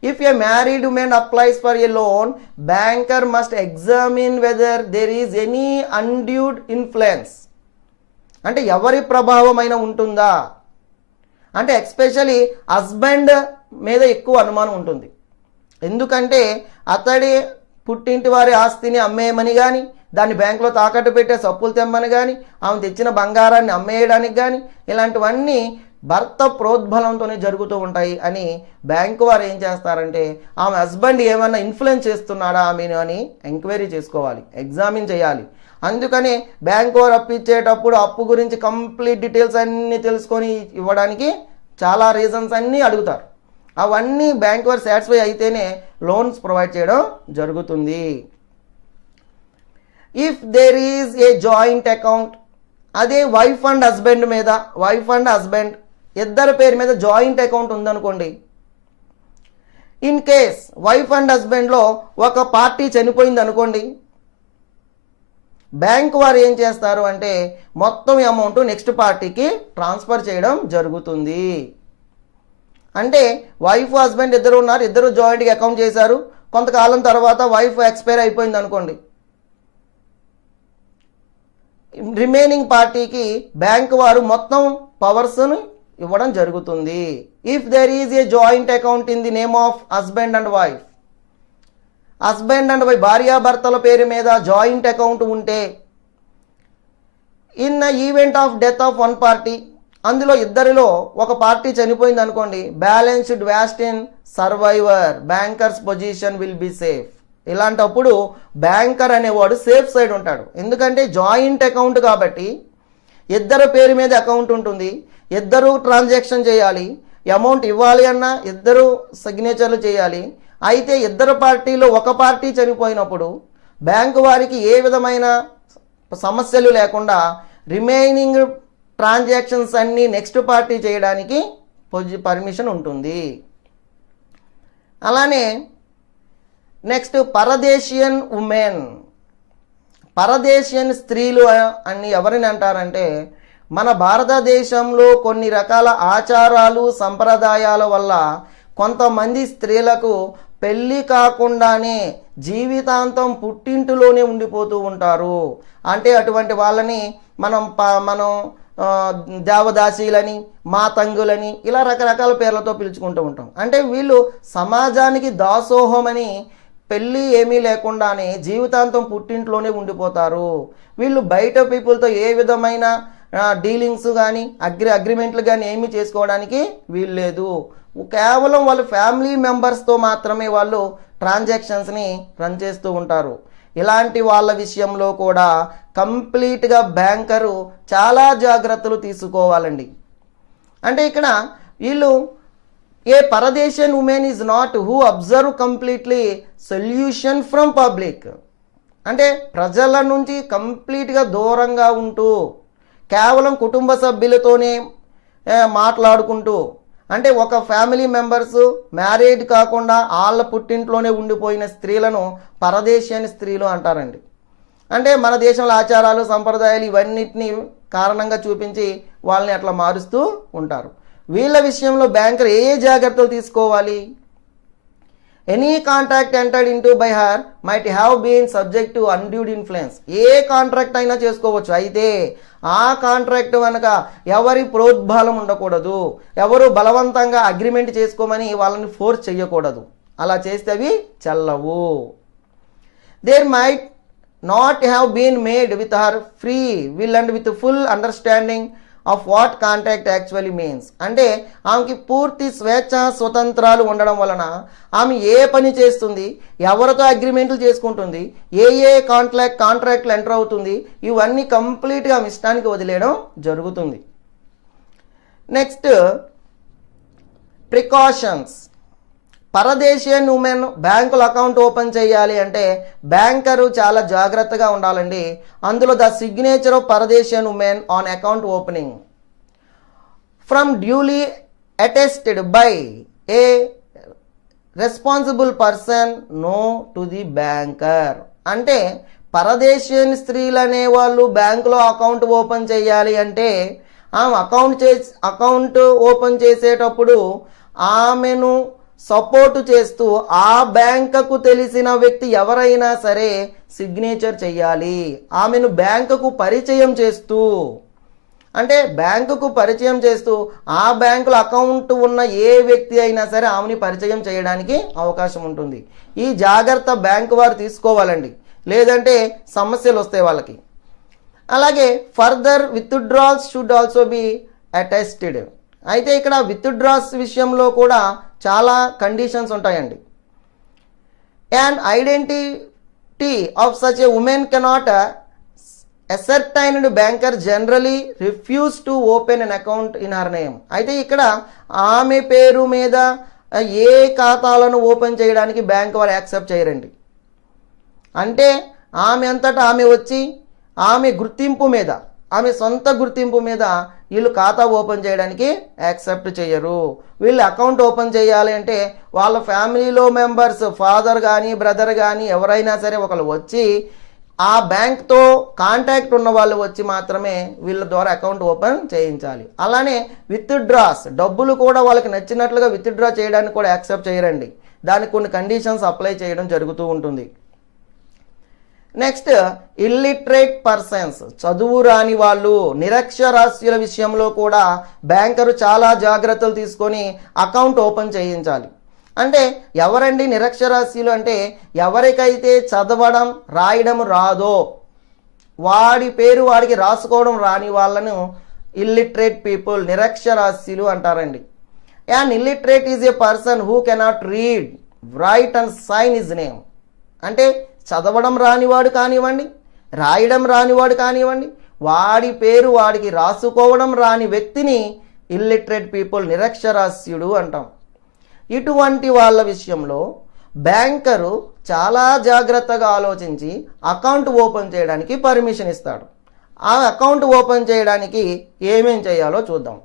If a married woman applies for a loan, banker must examine whether there is any undue influence. అంటే ఎవరి ప్రభావమైనా ఉంటుందా, అంటే ఎక్స్పెషలీ హస్బెండ్ మీద ఎక్కువ అనుమానం ఉంటుంది. ఎందుకంటే అతడి పుట్టింటి వారి ఆస్తిని అమ్మేయమని కానీ, దాన్ని బ్యాంకులో తాకట్టు పెట్టే సప్పులు తెమ్మని కానీ, ఆమె తెచ్చిన బంగారాన్ని అమ్మేయడానికి కానీ, ఇలాంటివన్నీ భర్త ప్రోద్బలంతోనే జరుగుతూ ఉంటాయి అని బ్యాంకు వారు ఏం చేస్తారంటే ఆమె హస్బెండ్ ఏమన్నా ఇన్ఫ్లుయెన్స్ చేస్తున్నాడా ఆమెను అని ఎంక్వైరీ చేసుకోవాలి, ఎగ్జామిన్ చేయాలి. అందుకని బ్యాంకు వారు అప్పు ఇచ్చేటప్పుడు అప్పు గురించి కంప్లీట్ డీటెయిల్స్ అన్నీ తెలుసుకొని ఇవ్వడానికి చాలా రీజన్స్ అన్నీ అడుగుతారు. అవన్నీ బ్యాంకు వారు సాటిస్ఫై అయితేనే లోన్స్ ప్రొవైడ్ చేయడం జరుగుతుంది. If there is a joint account, అదే వైఫ్ అండ్ హస్బెండ్ మీద, వైఫ్ అండ్ హస్బెండ్ ఇద్దరి పేరు మీద జాయింట్ అకౌంట్ ఉందనుకోండి, ఇన్ కేస్ వైఫ్ అండ్ హస్బెండ్లో ఒక పార్టీ చనిపోయింది అనుకోండి, బ్యాంక్ వారు ఏం చేస్తారు అంటే మొత్తం అమౌంట్ నెక్స్ట్ పార్టీకి ట్రాన్స్ఫర్ చేయడం జరుగుతుంది. అంటే వైఫ్ హస్బెండ్ ఇద్దరు ఉన్నారు, ఇద్దరు జాయింట్గా అకౌంట్ చేశారు, కొంతకాలం తర్వాత వైఫ్ ఎక్స్పైర్ అయిపోయింది అనుకోండి, రిమైనింగ్ పార్టీకి బ్యాంక్ వారు మొత్తం పవర్స్ను ఇవ్వడం జరుగుతుంది. If there is a joint account in the name of husband and wife, husband and wife భార్యాభర్తల పేరు మీద జాయింట్ అకౌంట్ ఉంటే, in event of death of one party, అందులో ఇద్దరిలో ఒక పార్టీ చనిపోయింది అనుకోండి, balance should vast in survivor, bankers position will be safe. ఇలాంటప్పుడు బ్యాంకర్ అనేవాడు సేఫ్ సైడ్ ఉంటాడు. ఎందుకంటే జాయింట్ అకౌంట్ కాబట్టి ఇద్దరు పేరు మీద అకౌంట్ ఉంటుంది, ఇద్దరు ట్రాన్సాక్షన్ చేయాలి, అమౌంట్ ఇవ్వాలి అన్నా ఇద్దరు సిగ్నేచర్లు చేయాలి. అయితే ఇద్దరు పార్టీలో ఒక పార్టీ చనిపోయినప్పుడు బ్యాంకు వారికి ఏ విధమైన సమస్యలు లేకుండా రిమైనింగ్ ట్రాన్సాక్షన్స్ అన్నీ నెక్స్ట్ పార్టీ చేయడానికి పర్మిషన్ ఉంటుంది. అలానే నెక్స్ట్ పరదేశియన్ ఉమెన్. పరదేశియన్ స్త్రీలు అని ఎవరిని అంటారంటే మన భారతదేశంలో కొన్ని రకాల ఆచారాలు సంప్రదాయాల వల్ల కొంతమంది స్త్రీలకు పెళ్ళి కాకుండానే జీవితాంతం పుట్టింటిలోనే ఉండిపోతూ ఉంటారు. అంటే అటువంటి వాళ్ళని మనం దేవదాసీలని, మాతంగులని ఇలా రకరకాల పేర్లతో పిలుచుకుంటూ ఉంటాం. అంటే వీళ్ళు సమాజానికి దాసోహమని పెళ్ళి ఏమీ లేకుండానే జీవితాంతం పుట్టింట్లోనే ఉండిపోతారు. వీళ్ళు బయట పీపుల్తో ఏ విధమైన డీలింగ్స్ కానీ అగ్రిమెంట్లు కానీ ఏమీ చేసుకోవడానికి వీలు లేదు. కేవలం వాళ్ళ ఫ్యామిలీ మెంబర్స్తో మాత్రమే వాళ్ళు ట్రాన్సాక్షన్స్ని రన్ చేస్తూ ఉంటారు. ఇలాంటి వాళ్ళ విషయంలో కూడా కంప్లీట్గా బ్యాంకరు చాలా జాగ్రత్తలు తీసుకోవాలండి. అంటే ఇక్కడ వీళ్ళు a pardanashin women is not who observe completely seclusion from public. అంటే ప్రజల నుంచి కంప్లీట్గా దూరంగా ఉంటూ కేవలం కుటుంబ సభ్యులతోనే మాట్లాడుకుంటూ, అంటే ఒక ఫ్యామిలీ మెంబర్స్ మ్యారేజ్ కాకుండా వాళ్ళ పుట్టింట్లోనే ఉండిపోయిన స్త్రీలను పరదేశియన్ స్త్రీలు అంటారండి. అంటే మన దేశంలో ఆచారాలు సంప్రదాయాలు ఇవన్నిటిని కారణంగా చూపించి వాళ్ళని అట్లా మారుస్తూ ఉంటారు. వీళ్ళ విషయంలో బ్యాంకర్ ఏ జాగ్రత్తలు తీసుకోవాలి? Any contract entered into by her might have been subject to undue influence. ఏ కాంట్రాక్ట్ అయినా చేసుకోవచ్చు, అయితే ఆ కాంట్రాక్ట్ వెనక ఎవరి ప్రోద్బలం ఉండకూడదు, ఎవరు బలవంతంగా అగ్రిమెంట్ చేసుకోమని వాళ్ళని ఫోర్స్ చేయకూడదు. అలా చేస్తే అవి చెల్లవు. There might not have been made with her free will and with full understanding of what contract actually means. అంటే ఆమెకి పూర్తి స్వేచ్ఛ స్వతంత్రాలు ఉండడం వలన ఆమె ఏ పని చేస్తుంది, ఎవరితో అగ్రిమెంట్లు చేసుకుంటుంది, ఏ కాంట్రాక్ట్లు ఎంటర్ అవుతుంది, ఇవన్నీ కంప్లీట్గా ఆమె ఇష్టానికి వదిలేయడం జరుగుతుంది. Next precautions. పరదేశియన్ ఉమెన్ బ్యాంకుల అకౌంట్ ఓపెన్ చేయాలి అంటే బ్యాంకరు చాలా జాగ్రత్తగా ఉండాలండి. అందులో the signature of pardanashin women on account opening form duly attested by a responsible person known to the banker. అంటే పరదేశియన్ స్త్రీలు అనే వాళ్ళు బ్యాంకులో అకౌంట్ ఓపెన్ చేయాలి అంటే ఆమె అకౌంట్ ఓపెన్ చేసేటప్పుడు ఆమెను సపోర్టు చేస్తూ ఆ బ్యాంకుకు తెలిసిన వ్యక్తి ఎవరైనా సరే సిగ్నేచర్ చేయాలి. ఆమెను బ్యాంకుకు పరిచయం చేస్తూ, అంటే బ్యాంకుకు పరిచయం చేస్తూ ఆ బ్యాంకులో అకౌంట్ ఉన్న ఏ వ్యక్తి అయినా సరే ఆమెని పరిచయం చేయడానికి అవకాశం ఉంటుంది. ఈ జాగ్రత్త బ్యాంకు వారు తీసుకోవాలండి, లేదంటే సమస్యలు వస్తాయి వాళ్ళకి. అలాగే further withdrawals should also be attested. అయితే ఇక్కడ విత్డ్రాస్ విషయంలో కూడా చాలా కండిషన్స్ ఉంటాయండి. And identity of such a women cannot ascertained banker generally refuse to open an account in her name. అయితే ఇక్కడ ఆమె పేరు మీద ఏ ఖాతాలను ఓపెన్ చేయడానికి బ్యాంక్ వారు యాక్సెప్ట్ చేయరండి. అంటే ఆమె అంతటా ఆమె వచ్చి ఆమె గుర్తింపు మీద, ఆమె సొంత గుర్తింపు మీద వీళ్ళు ఖాతా ఓపెన్ చేయడానికి యాక్సెప్ట్ చేయరు. వీళ్ళు అకౌంట్ ఓపెన్ చేయాలి అంటే వాళ్ళ ఫ్యామిలీలో మెంబర్స్ ఫాదర్ కానీ బ్రదర్ కానీ ఎవరైనా సరే ఒకళ్ళు వచ్చి ఆ బ్యాంక్తో కాంటాక్ట్ ఉన్న వాళ్ళు వచ్చి మాత్రమే వీళ్ళ ద్వారా అకౌంట్ ఓపెన్ చేయించాలి. అలానే విత్డ్రాస్, డబ్బులు కూడా వాళ్ళకి నచ్చినట్లుగా విత్డ్రా చేయడానికి కూడా యాక్సెప్ట్ చేయరండి. దానికి కొన్ని కండిషన్స్ అప్లై చేయడం జరుగుతూ ఉంటుంది. నెక్స్ట్ ఇల్లిటరేట్ పర్సన్స్, చదువు రాని వాళ్ళు, నిరక్షరాస్యుల విషయంలో కూడా బ్యాంకరు చాలా జాగ్రత్తలు తీసుకొని అకౌంట్ ఓపెన్ చేయించాలి. అంటే ఎవరండి నిరక్షరాస్యులు అంటే ఎవరికైతే చదవడం రాయడం రాదో, వాడి పేరు వాడికి రాసుకోవడం రాని వాళ్ళను ఇల్లిటరేట్ పీపుల్, నిరక్షరాస్యులు అంటారండి. And illiterate is a person who cannot read, write and sign his name. అంటే చదవడం రానివాడు కానివ్వండి, రాయడం రానివాడు కానివ్వండి, వాడి పేరు వాడికి రాసుకోవడం రాని వ్యక్తిని ఇల్లిటరేట్ పీపుల్, నిరక్షరాస్యుడు అంటాం. ఇటువంటి వాళ్ళ విషయంలో బ్యాంకరు చాలా జాగ్రత్తగా ఆలోచించి అకౌంట్ ఓపెన్ చేయడానికి పర్మిషన్ ఇస్తాడు. ఆ అకౌంట్ ఓపెన్ చేయడానికి ఏమేం చేయాలో చూద్దాం.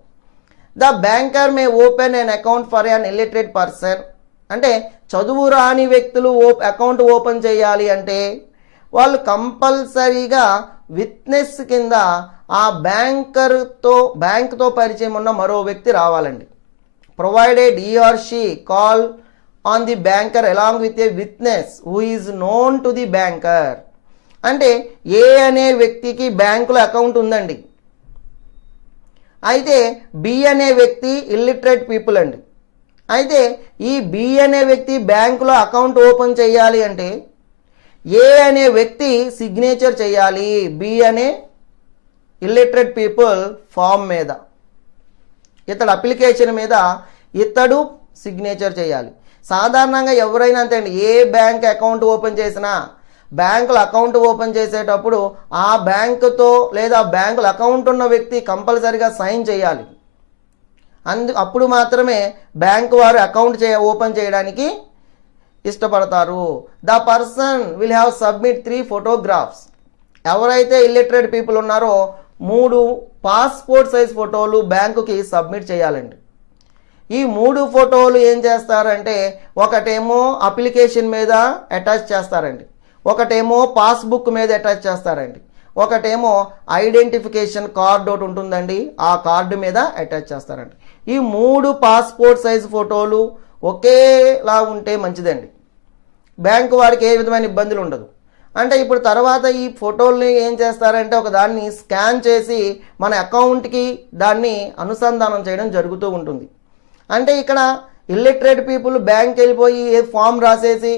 The banker may open an account for an illiterate person. అంటే చదువు రాని వ్యక్తులు అకౌంట్ ఓపెన్ చేయాలి అంటే వాళ్ళు కంపల్సరీగా విట్నెస్ కింద ఆ బ్యాంక్తో పరిచయం ఉన్న మరో వ్యక్తి రావాలండి. Provided he or she call on the banker along with a witness who is known to the banker. అంటే ఏ అనే వ్యక్తికి బ్యాంకులో అకౌంట్ ఉందండి, అయితే బి అనే వ్యక్తి ఇల్లిటరేట్ పీపుల్ అండి. అయితే ఈ బి అనే వ్యక్తి బ్యాంకులో అకౌంట్ ఓపెన్ చేయాలి అంటే ఏ అనే వ్యక్తి సిగ్నేచర్ చేయాలి బి అనే ఇల్లిటరేట్ పీపుల్ ఫామ్ మీద, ఇతడు అప్లికేషన్ మీద ఇతడు సిగ్నేచర్ చేయాలి. సాధారణంగా ఎవరైనా అంతే అండి, ఏ బ్యాంక్ అకౌంట్ ఓపెన్ చేసినా బ్యాంకులో అకౌంట్ ఓపెన్ చేసేటప్పుడు ఆ బ్యాంకుతో లేదా బ్యాంకులో అకౌంట్ ఉన్న వ్యక్తి కంపల్సరీగా సైన్ చేయాలి. అప్పుడు మాత్రమే బ్యాంకు వారు అకౌంట్ ఓపెన్ చేయడానికి ఇష్టపడతారు. The person will have submit 3 photographs. ఎవరైతే ఇల్లిటరేట్ పీపుల్ ఉన్నారో 3 పాస్పోర్ట్ సైజ్ ఫోటోలు బ్యాంకుకి సబ్మిట్ చేయాలండి. ఈ 3 ఫోటోలు ఏం చేస్తారంటే ఒకటేమో అప్లికేషన్ మీద అటాచ్ చేస్తారండి, ఒకటేమో పాస్బుక్ మీద అటాచ్ చేస్తారండి, ఒకటేమో ఐడెంటిఫికేషన్ కార్డు ఒకటి ఉంటుందండి, ఆ కార్డు మీద అటాచ్ చేస్తారండి. ఈ 3 పాస్పోర్ట్ సైజ్ ఫోటోలు ఒకేలా ఉంటే మంచిదండి, బ్యాంకు వారికి ఏ విధమైన ఇబ్బందులు ఉండదు. అంటే ఇప్పుడు తర్వాత ఈ ఫోటోల్ని ఏం చేస్తారంటే ఒక దాన్ని స్కాన్ చేసి మన అకౌంట్కి దాన్ని అనుసంధానం చేయడం జరుగుతూ ఉంటుంది. అంటే ఇక్కడ ఇల్లిటరేట్ పీపుల్ బ్యాంక్ వెళ్ళిపోయి ఏ ఫామ్ రాసేసి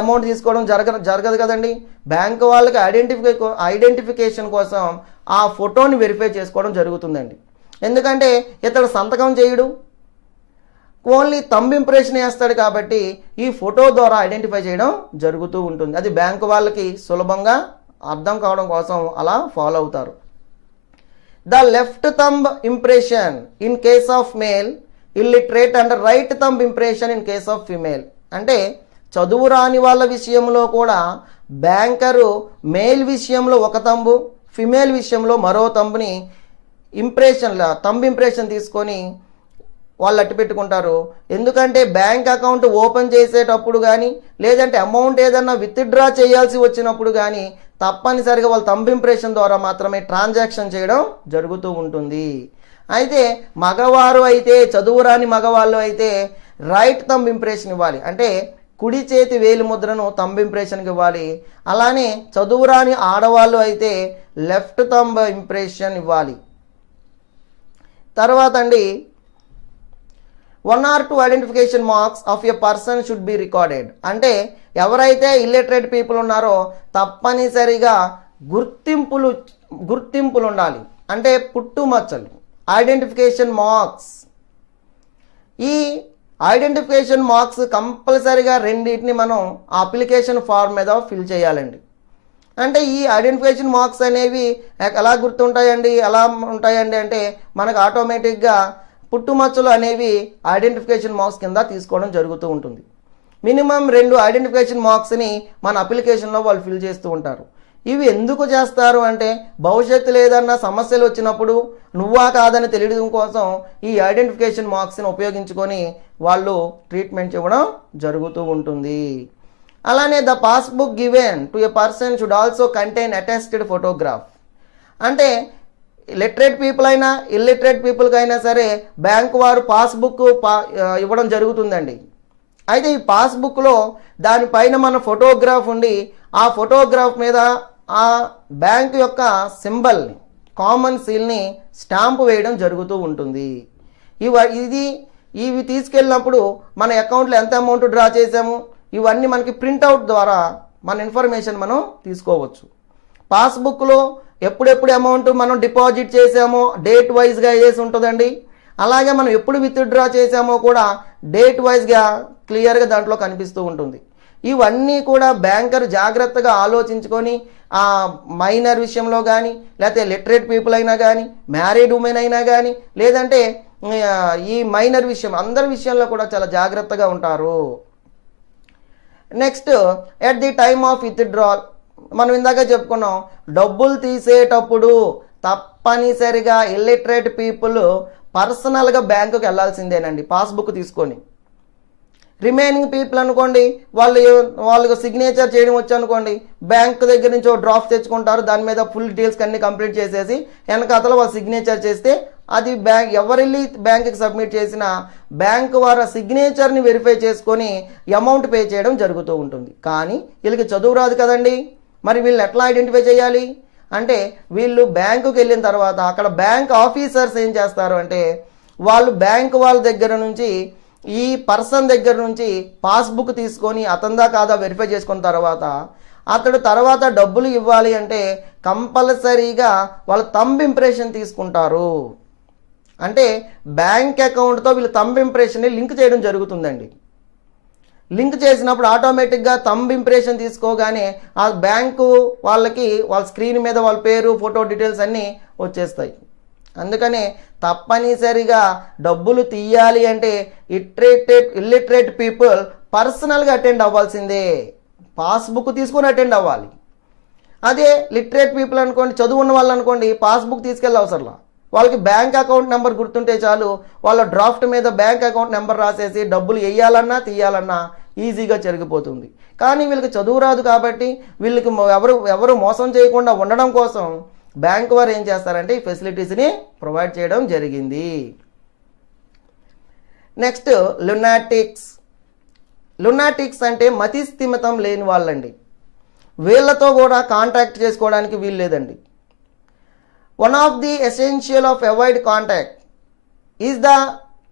అమౌంట్ తీసుకోవడం జరగదు కదండి. బ్యాంక్ వాళ్ళకి ఐడెంటిఫికేషన్ కోసం ఆ ఫోటోని వెరిఫై చేసుకోవడం జరుగుతుందండి. ఎందుకంటే ఇతడు సంతకం చేయడు, ఓన్లీ థంబ్ ఇంప్రెషన్ వేస్తాడు కాబట్టి ఈ ఫోటో ద్వారా ఐడెంటిఫై చేయడం జరుగుతూ ఉంటుంది. అది బ్యాంకు వాళ్ళకి సులభంగా అర్థం కావడం కోసం అలా ఫాలో అవుతారు. The left thumb impression in case of male illiterate and right thumb impression in case of female. అంటే చదువు రాని వాళ్ళ విషయంలో కూడా బ్యాంకరు మేల్ విషయంలో ఒక తంబు, ఫిమేల్ విషయంలో మరో తంబుని థంబ్ ఇంప్రెషన్ తీసుకొని వాళ్ళు అట్టు పెట్టుకుంటారు. ఎందుకంటే బ్యాంక్ అకౌంట్ ఓపెన్ చేసేటప్పుడు కానీ లేదంటే అమౌంట్ ఏదన్నా విత్డ్రా చేయాల్సి వచ్చినప్పుడు కానీ తప్పనిసరిగా వాళ్ళు థంబ్ ఇంప్రెషన్ ద్వారా మాత్రమే ట్రాన్సాక్షన్ చేయడం జరుగుతూ ఉంటుంది. అయితే మగవారు అయితే, చదువురాని మగవాళ్ళు అయితే రైట్ థంబ్ ఇంప్రెషన్ ఇవ్వాలి, అంటే కుడి చేతి వేలి ముద్రను థంబ్ ఇంప్రెషన్కి ఇవ్వాలి. అలానే చదువురాని ఆడవాళ్ళు అయితే లెఫ్ట్ థంబ్ ఇంప్రెషన్ ఇవ్వాలి. తర్వాత అండి 1 or 2 identification marks of a person should be recorded. అంటే ఎవరైతే ఇల్లిటరేట్ పీపుల్ ఉన్నారో తప్పనిసరిగా గుర్తింపులు ఉండాలి, అంటే పుట్టుమచ్చలు, ఐడెంటిఫికేషన్ మార్క్స్. ఈ ఐడెంటిఫికేషన్ మార్క్స్ కంపల్సరీగా రెండింటిని మనం అప్లికేషన్ ఫామ్ మీద ఫిల్ చేయాలండి. అంటే ఈ ఐడెంటిఫికేషన్ మార్క్స్ అనేవి ఎలా గుర్తుంటాయండి, ఎలా ఉంటాయండి అంటే మనకు ఆటోమేటిక్గా పుట్టుమచ్చలు అనేవి ఐడెంటిఫికేషన్ మార్క్స్ కింద తీసుకోవడం జరుగుతూ ఉంటుంది. మినిమం 2 ఐడెంటిఫికేషన్ మార్క్స్ని మన అప్లికేషన్లో వాళ్ళు ఫిల్ చేస్తూ ఉంటారు. ఇవి ఎందుకు చేస్తారు అంటే భవిష్యత్తులో ఏదన్నా సమస్యలు వచ్చినప్పుడు నువ్వా కాదని తెలియడం కోసం ఈ ఐడెంటిఫికేషన్ మార్క్స్ని ఉపయోగించుకొని వాళ్ళు ట్రీట్మెంట్ ఇవ్వడం జరుగుతూ ఉంటుంది. అలానే the passbook given to a person should also contain attested photograph. అంటే లిటరేట్ పీపుల్ అయినా ఇల్లిటరేట్ పీపుల్కి అయినా సరే బ్యాంకు వారు పాస్బుక్ ఇవ్వడం జరుగుతుందండి. అయితే ఈ పాస్బుక్లో దానిపైన మన ఫోటోగ్రాఫ్ ఉండి ఆ ఫోటోగ్రాఫ్ మీద ఆ బ్యాంకు యొక్క సింబల్ని, కామన్ సీల్ని స్టాంపు వేయడం జరుగుతూ ఉంటుంది. ఇవి తీసుకెళ్ళినప్పుడు మన అకౌంట్లో ఎంత అమౌంట్ డ్రా చేసాము ఇవన్నీ మనకి ప్రింట్అవుట్ ద్వారా మన ఇన్ఫర్మేషన్ మనం తీసుకోవచ్చు. పాస్బుక్లో ఎప్పుడెప్పుడు అమౌంట్ మనం డిపాజిట్ చేసామో డేట్ వైజ్గా వేసి ఉంటుందండి. అలాగే మనం ఎప్పుడు విత్డ్రా చేసామో కూడా డేట్ వైజ్గా క్లియర్గా దాంట్లో కనిపిస్తూ ఉంటుంది. ఇవన్నీ కూడా బ్యాంకర్ జాగ్రత్తగా ఆలోచించుకొని ఆ మైనర్ విషయంలో కానీ, లేకపోతే లిటరేట్ పీపుల్ అయినా కానీ, మ్యారీడ్ ఉమెన్ అయినా కానీ, లేదంటే ఈ మైనర్ విషయం అందరి విషయంలో కూడా చాలా జాగ్రత్తగా ఉంటారు. Next, at the time of withdrawal, మనం ఇందాక చెప్పుకున్నాం, డబ్బులు తీసేటప్పుడు తప్పనిసరిగా ఇల్లిటరేట్ పీపుల్ పర్సనల్గా బ్యాంకుకి వెళ్ళాల్సిందేనండి పాస్బుక్ తీసుకొని. రిమైనింగ్ పీపుల్ అనుకోండి, వాళ్ళకి సిగ్నేచర్ చేయడం వచ్చు అనుకోండి, బ్యాంక్ దగ్గర నుంచి ఒక డ్రాఫ్ట్ తెచ్చుకుంటారు, దాని మీద ఫుల్ డీటెయిల్స్ అన్ని కంప్లీట్ చేసేసి వెనకాతలో వాళ్ళు సిగ్నేచర్ చేస్తే అది ఎవరెళ్ళి బ్యాంకుకి సబ్మిట్ చేసినా బ్యాంకు వారి సిగ్నేచర్ని వెరిఫై చేసుకొని అమౌంట్ పే చేయడం జరుగుతూ ఉంటుంది. కానీ వీళ్ళకి చదువు రాదు కదండి, మరి వీళ్ళని ఎట్లా ఐడెంటిఫై చేయాలి అంటే, వీళ్ళు బ్యాంకుకి వెళ్ళిన తర్వాత అక్కడ బ్యాంక్ ఆఫీసర్స్ ఏం చేస్తారు అంటే, వాళ్ళు బ్యాంకు వాళ్ళ దగ్గర నుంచి ఈ పర్సన్ దగ్గర నుంచి పాస్బుక్ తీసుకొని అతందా కాదా వెరిఫై చేసుకున్న తర్వాత అతడు తర్వాత డబ్బులు ఇవ్వాలి అంటే కంపల్సరీగా వాళ్ళ థంబ్ ఇంప్రెషన్ తీసుకుంటారు. అంటే బ్యాంక్ అకౌంట్తో వీళ్ళు థంబ్ ఇంప్రెషన్ని లింక్ చేయడం జరుగుతుందండి. లింక్ చేసినప్పుడు ఆటోమేటిక్గా థంబ్ ఇంప్రెషన్ తీసుకోగానే ఆ బ్యాంకు వాళ్ళకి వాళ్ళ స్క్రీన్ మీద వాళ్ళ పేరు, ఫోటో డీటెయిల్స్ అన్నీ వచ్చేస్తాయి. అందుకనే తప్పనిసరిగా డబ్బులు తీయాలి అంటే ఇల్లిటరేట్ పీపుల్ పర్సనల్గా అటెండ్ అవ్వాల్సిందే, పాస్బుక్ తీసుకొని అటెండ్ అవ్వాలి. అదే లిటరేట్ పీపుల్ అనుకోండి, చదువు ఉన్న వాళ్ళు అనుకోండి, పాస్బుక్ తీసుకెళ్ళి అవసరంలా, వాళ్ళకి బ్యాంక్ అకౌంట్ నెంబర్ గుర్తుంటే చాలు, వాళ్ళ డ్రాఫ్ట్ మీద బ్యాంక్ అకౌంట్ నెంబర్ రాసేసి డబ్బులు వేయాలన్నా తీయాలన్నా ఈజీగా జరిగిపోతుంది. కానీ వీళ్ళకి చదువు రాదు కాబట్టి వీళ్ళకి ఎవరు మోసం చేయకుండా ఉండడం కోసం బ్యాంకు వారు ఏం చేస్తారంటే ఈ ఫెసిలిటీస్ని ప్రొవైడ్ చేయడం జరిగింది. నెక్స్ట్, లునాటిక్స్ అంటే మతిస్థిమితం లేని వాళ్ళండి. వీళ్ళతో కూడా కాంటాక్ట్ చేసుకోవడానికి వీలు లేదండి. One of the essential of avoid contact is the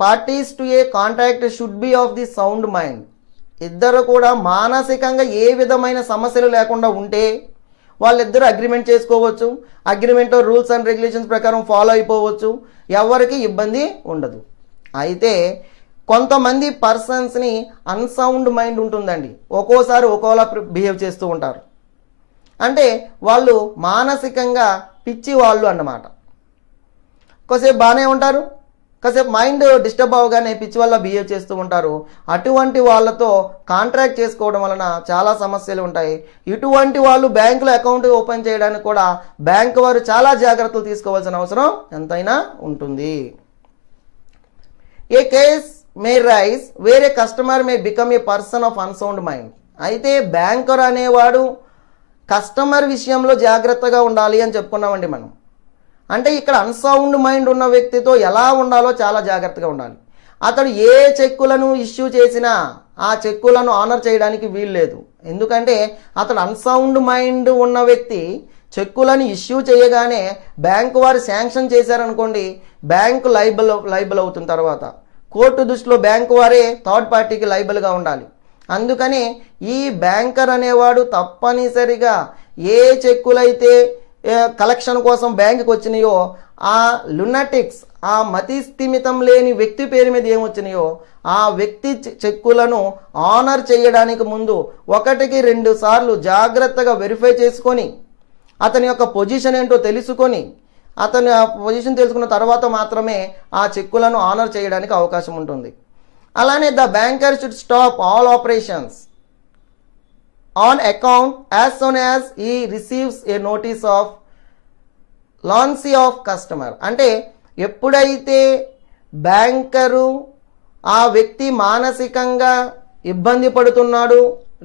parties to A contact should be of the sound mind. ఇద్దరు కూడా మానసికంగా ఏ విధమైన సమస్యలు లేకుండా ఉంటే వాళ్ళిద్దరూ అగ్రిమెంట్ చేసుకోవచ్చు, అగ్రిమెంట్ రూల్స్ అండ్ రెగ్యులేషన్స్ ప్రకారం ఫాలో అయిపోవచ్చు, ఎవరికి ఇబ్బంది ఉండదు. అయితే కొంతమంది పర్సన్స్ని అన్సౌండ్ మైండ్ ఉంటుందండి, ఒక్కోసారి ఒక్కోలా బిహేవ్ చేస్తూ ఉంటారు. అంటే వాళ్ళు మానసికంగా పిచ్చి వాళ్ళు అన్నమాట. కాసేపు బాగానే ఉంటారు, కాసేపు మైండ్ డిస్టర్బ్ అవగానే పిచ్చి వల్ల బిహేవ్ చేస్తూ ఉంటారు. అటువంటి వాళ్ళతో కాంట్రాక్ట్ చేసుకోవడం వలన చాలా సమస్యలు ఉంటాయి. ఇటువంటి వాళ్ళు బ్యాంకులో అకౌంట్ ఓపెన్ చేయడానికి కూడా బ్యాంకు వారు చాలా జాగ్రత్తలు తీసుకోవాల్సిన అవసరం ఎంతైనా ఉంటుంది. A case may arise where a customer may become a person of unsound mind. అయితే బ్యాంకర్ అనేవాడు కస్టమర్ విషయంలో జాగ్రత్తగా ఉండాలి అని చెప్పుకున్నామండి మనం. అంటే ఇక్కడ అన్సౌండ్ మైండ్ ఉన్న వ్యక్తితో ఎలా ఉండాలో చాలా జాగ్రత్తగా ఉండాలి. అతడు ఏ చెక్కులను ఇష్యూ చేసినా ఆ చెక్కులను ఆనర్ చేయడానికి వీలు లేదు. ఎందుకంటే అతడు అన్సౌండ్ మైండ్ ఉన్న వ్యక్తి చెక్కులను ఇష్యూ చేయగానే బ్యాంకు వారు శాంక్షన్ చేశారనుకోండి, బ్యాంకు లైబుల్ అవుతుంది. తర్వాత కోర్టు దృష్టిలో బ్యాంకు వారే థర్డ్ పార్టీకి లైబుల్గా ఉండాలి. అందుకని ఈ బ్యాంకర్ అనేవాడు తప్పనిసరిగా ఏ చెక్కులైతే కలెక్షన్ కోసం బ్యాంకుకి వచ్చినాయో ఆ లునాటిక్స్, ఆ మతిస్థిమితం లేని వ్యక్తి పేరు మీద ఏమొచ్చినాయో ఆ వ్యక్తి చెక్కులను ఆనర్ చేయడానికి ముందు 1-2 సార్లు జాగ్రత్తగా వెరిఫై చేసుకొని అతని యొక్క పొజిషన్ ఏంటో తెలుసుకొని అతని పొజిషన్ తెలుసుకున్న తర్వాత మాత్రమే ఆ చెక్కులను ఆనర్ చేయడానికి అవకాశం ఉంటుంది. అలానే the banker should stop all operations on account as soon as he receives a notice of lunacy of customer. అంటే ఎప్పుడైతే బ్యాంకరు ఆ వ్యక్తి మానసికంగా ఇబ్బంది పడుతున్నాడు,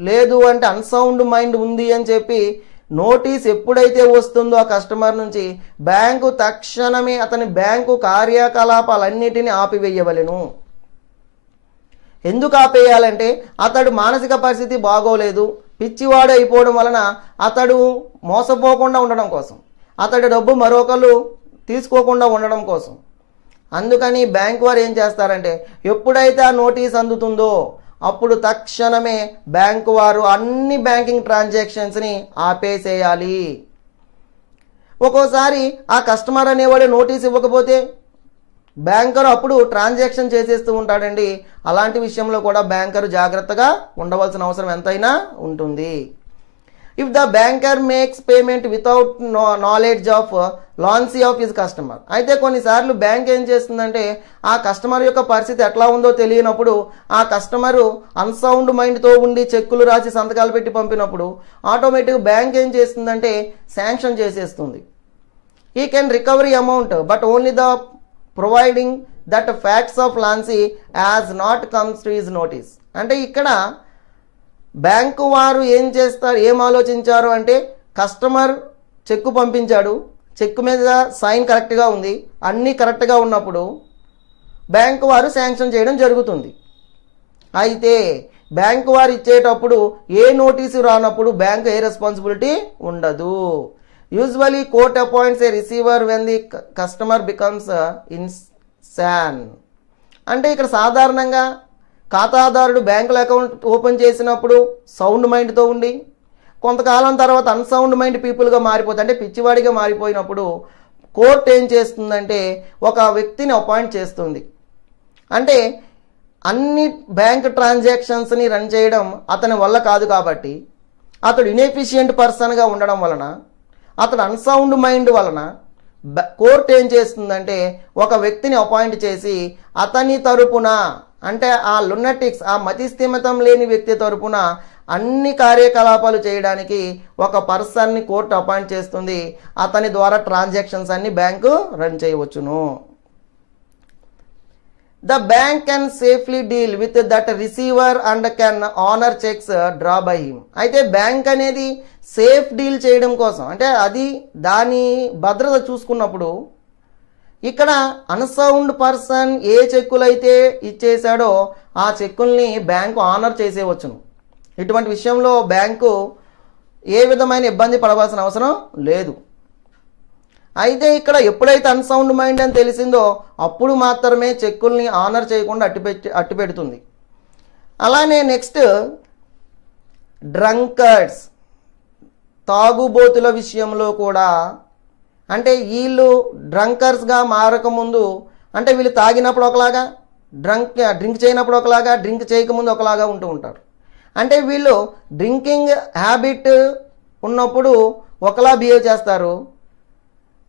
లేదు అంటే అన్సౌండ్ మైండ్ ఉంది అని చెప్పి నోటీస్ ఎప్పుడైతే వస్తుందో ఆ కస్టమర్ నుంచి బ్యాంకు తక్షణమే అతని బ్యాంకు కార్యకలాపాలన్నిటినీ ఆపివేయవలెను. ఎందుకు ఆపేయాలంటే అతడు మానసిక పరిస్థితి బాగోలేదు, పిచ్చివాడు అయిపోవడం వలన అతడు మోసపోకుండా ఉండడం కోసం, అతడి డబ్బు మరొకరు తీసుకోకుండా ఉండడం కోసం. అందుకని బ్యాంక్ వారు ఏం చేస్తారంటే ఎప్పుడైతే ఆ నోటీస్ అందుతుందో అప్పుడు తక్షణమే బ్యాంకు వారు అన్ని బ్యాంకింగ్ ట్రాన్సాక్షన్స్ని ఆపేసేయాలి. ఒక్కోసారి ఆ కస్టమర్ అనేవాడు నోటీస్ ఇవ్వకపోతే బ్యాంకర్ అప్పుడు ట్రాన్సాక్షన్ చేసేస్తూ ఉంటాడండి. అలాంటి విషయంలో కూడా బ్యాంకర్ జాగ్రత్తగా ఉండవలసిన అవసరం ఎంతైనా ఉంటుంది. If the banker makes payment without knowledge of lunacy of his customer, అయితే కొన్నిసార్లు బ్యాంక్ ఏం చేస్తుందంటే ఆ కస్టమర్ యొక్క పరిస్థితి ఎట్లా ఉందో తెలియనప్పుడు ఆ కస్టమరు అన్సౌండ్ మైండ్తో ఉండి చెక్కులు రాసి సంతకాలు పెట్టి పంపినప్పుడు ఆటోమేటిక్ బ్యాంక్ ఏం చేస్తుందంటే శాంక్షన్ చేసేస్తుంది. He can recovery amount but only the providing that facts of lunacy as not comes to his notice. అంటే ఇక్కడ బ్యాంకు వారు ఏం ఆలోచించారు అంటే కస్టమర్ చెక్కు పంపించాడు, చెక్కు మీద సైన్ కరెక్ట్గా ఉంది, అన్నీ కరెక్ట్గా ఉన్నప్పుడు బ్యాంకు వారు శాంక్షన్ చేయడం జరుగుతుంది. అయితే బ్యాంకు వారు ఇచ్చేటప్పుడు ఏ నోటీసు రానప్పుడు బ్యాంకు ఏ రెస్పాన్సిబిలిటీ ఉండదు. Usually court appoints a receiver when the customer becomes insane. అంటే ఇక్కడ సాధారణంగా ఖాతాదారుడు బ్యాంకులో అకౌంట్ ఓపెన్ చేసినప్పుడు సౌండ్ మైండ్తో ఉండి కొంతకాలం తర్వాత అన్సౌండ్ మైండ్ పీపుల్గా మారిపోతుంది, అంటే పిచ్చివాడిగా మారిపోయినప్పుడు కోర్టు ఏం చేస్తుందంటే ఒక వ్యక్తిని అపాయింట్ చేస్తుంది. అంటే అన్ని బ్యాంక్ ట్రాన్సాక్షన్స్ని రన్ చేయడం అతని వల్ల కాదు కాబట్టి అతడు ఇన్ఎఫిషియెంట్ పర్సన్గా ఉండడం వలన, అతడు అన్సౌండ్ మైండ్ వలన కోర్టు ఏం చేస్తుందంటే ఒక వ్యక్తిని అపాయింట్ చేసి అతని తరపున, అంటే ఆ లున్నటిక్స్, ఆ మతిస్థిమితం లేని వ్యక్తి తరపున అన్ని కార్యకలాపాలు చేయడానికి ఒక పర్సన్ని కోర్టు అపాయింట్ చేస్తుంది. అతని ద్వారా ట్రాన్సాక్షన్స్ అన్ని బ్యాంకు రన్ చేయవచ్చును. The bank can safely deal with that receiver and can honour checks draw by him. అయితే బ్యాంక్ అనేది సేఫ్ డీల్ చేయడం కోసం, అంటే అది దాని భద్రత చూసుకున్నప్పుడు ఇక్కడ అన్సౌండ్ పర్సన్ ఏ చెక్కులైతే ఇచ్చేశాడో ఆ చెక్కుల్ని బ్యాంకు ఆనర్ చేసేవచ్చును. ఇటువంటి విషయంలో బ్యాంకు ఏ విధమైన ఇబ్బంది పడవలసిన అవసరం లేదు. అయితే ఇక్కడ ఎప్పుడైతే అన్సౌండ్ మైండ్ అని తెలిసిందో అప్పుడు మాత్రమే చెక్కుల్ని ఆనర్ చేయకుండా అట్టి పెడుతుంది. అలానే నెక్స్ట్ డ్రంకర్డ్స్, తాగుబోతుల విషయంలో కూడా, అంటే వీళ్ళు డ్రంకర్స్గా మారకముందు, అంటే వీళ్ళు తాగినప్పుడు ఒకలాగా, డ్రింక్ చేయనప్పుడు ఒకలాగా, డ్రింక్ చేయకముందు ఒకలాగా ఉంటూ ఉంటారు. అంటే వీళ్ళు డ్రింకింగ్ హ్యాబిట్ ఉన్నప్పుడు ఒకలా బిహేవ్ చేస్తారు,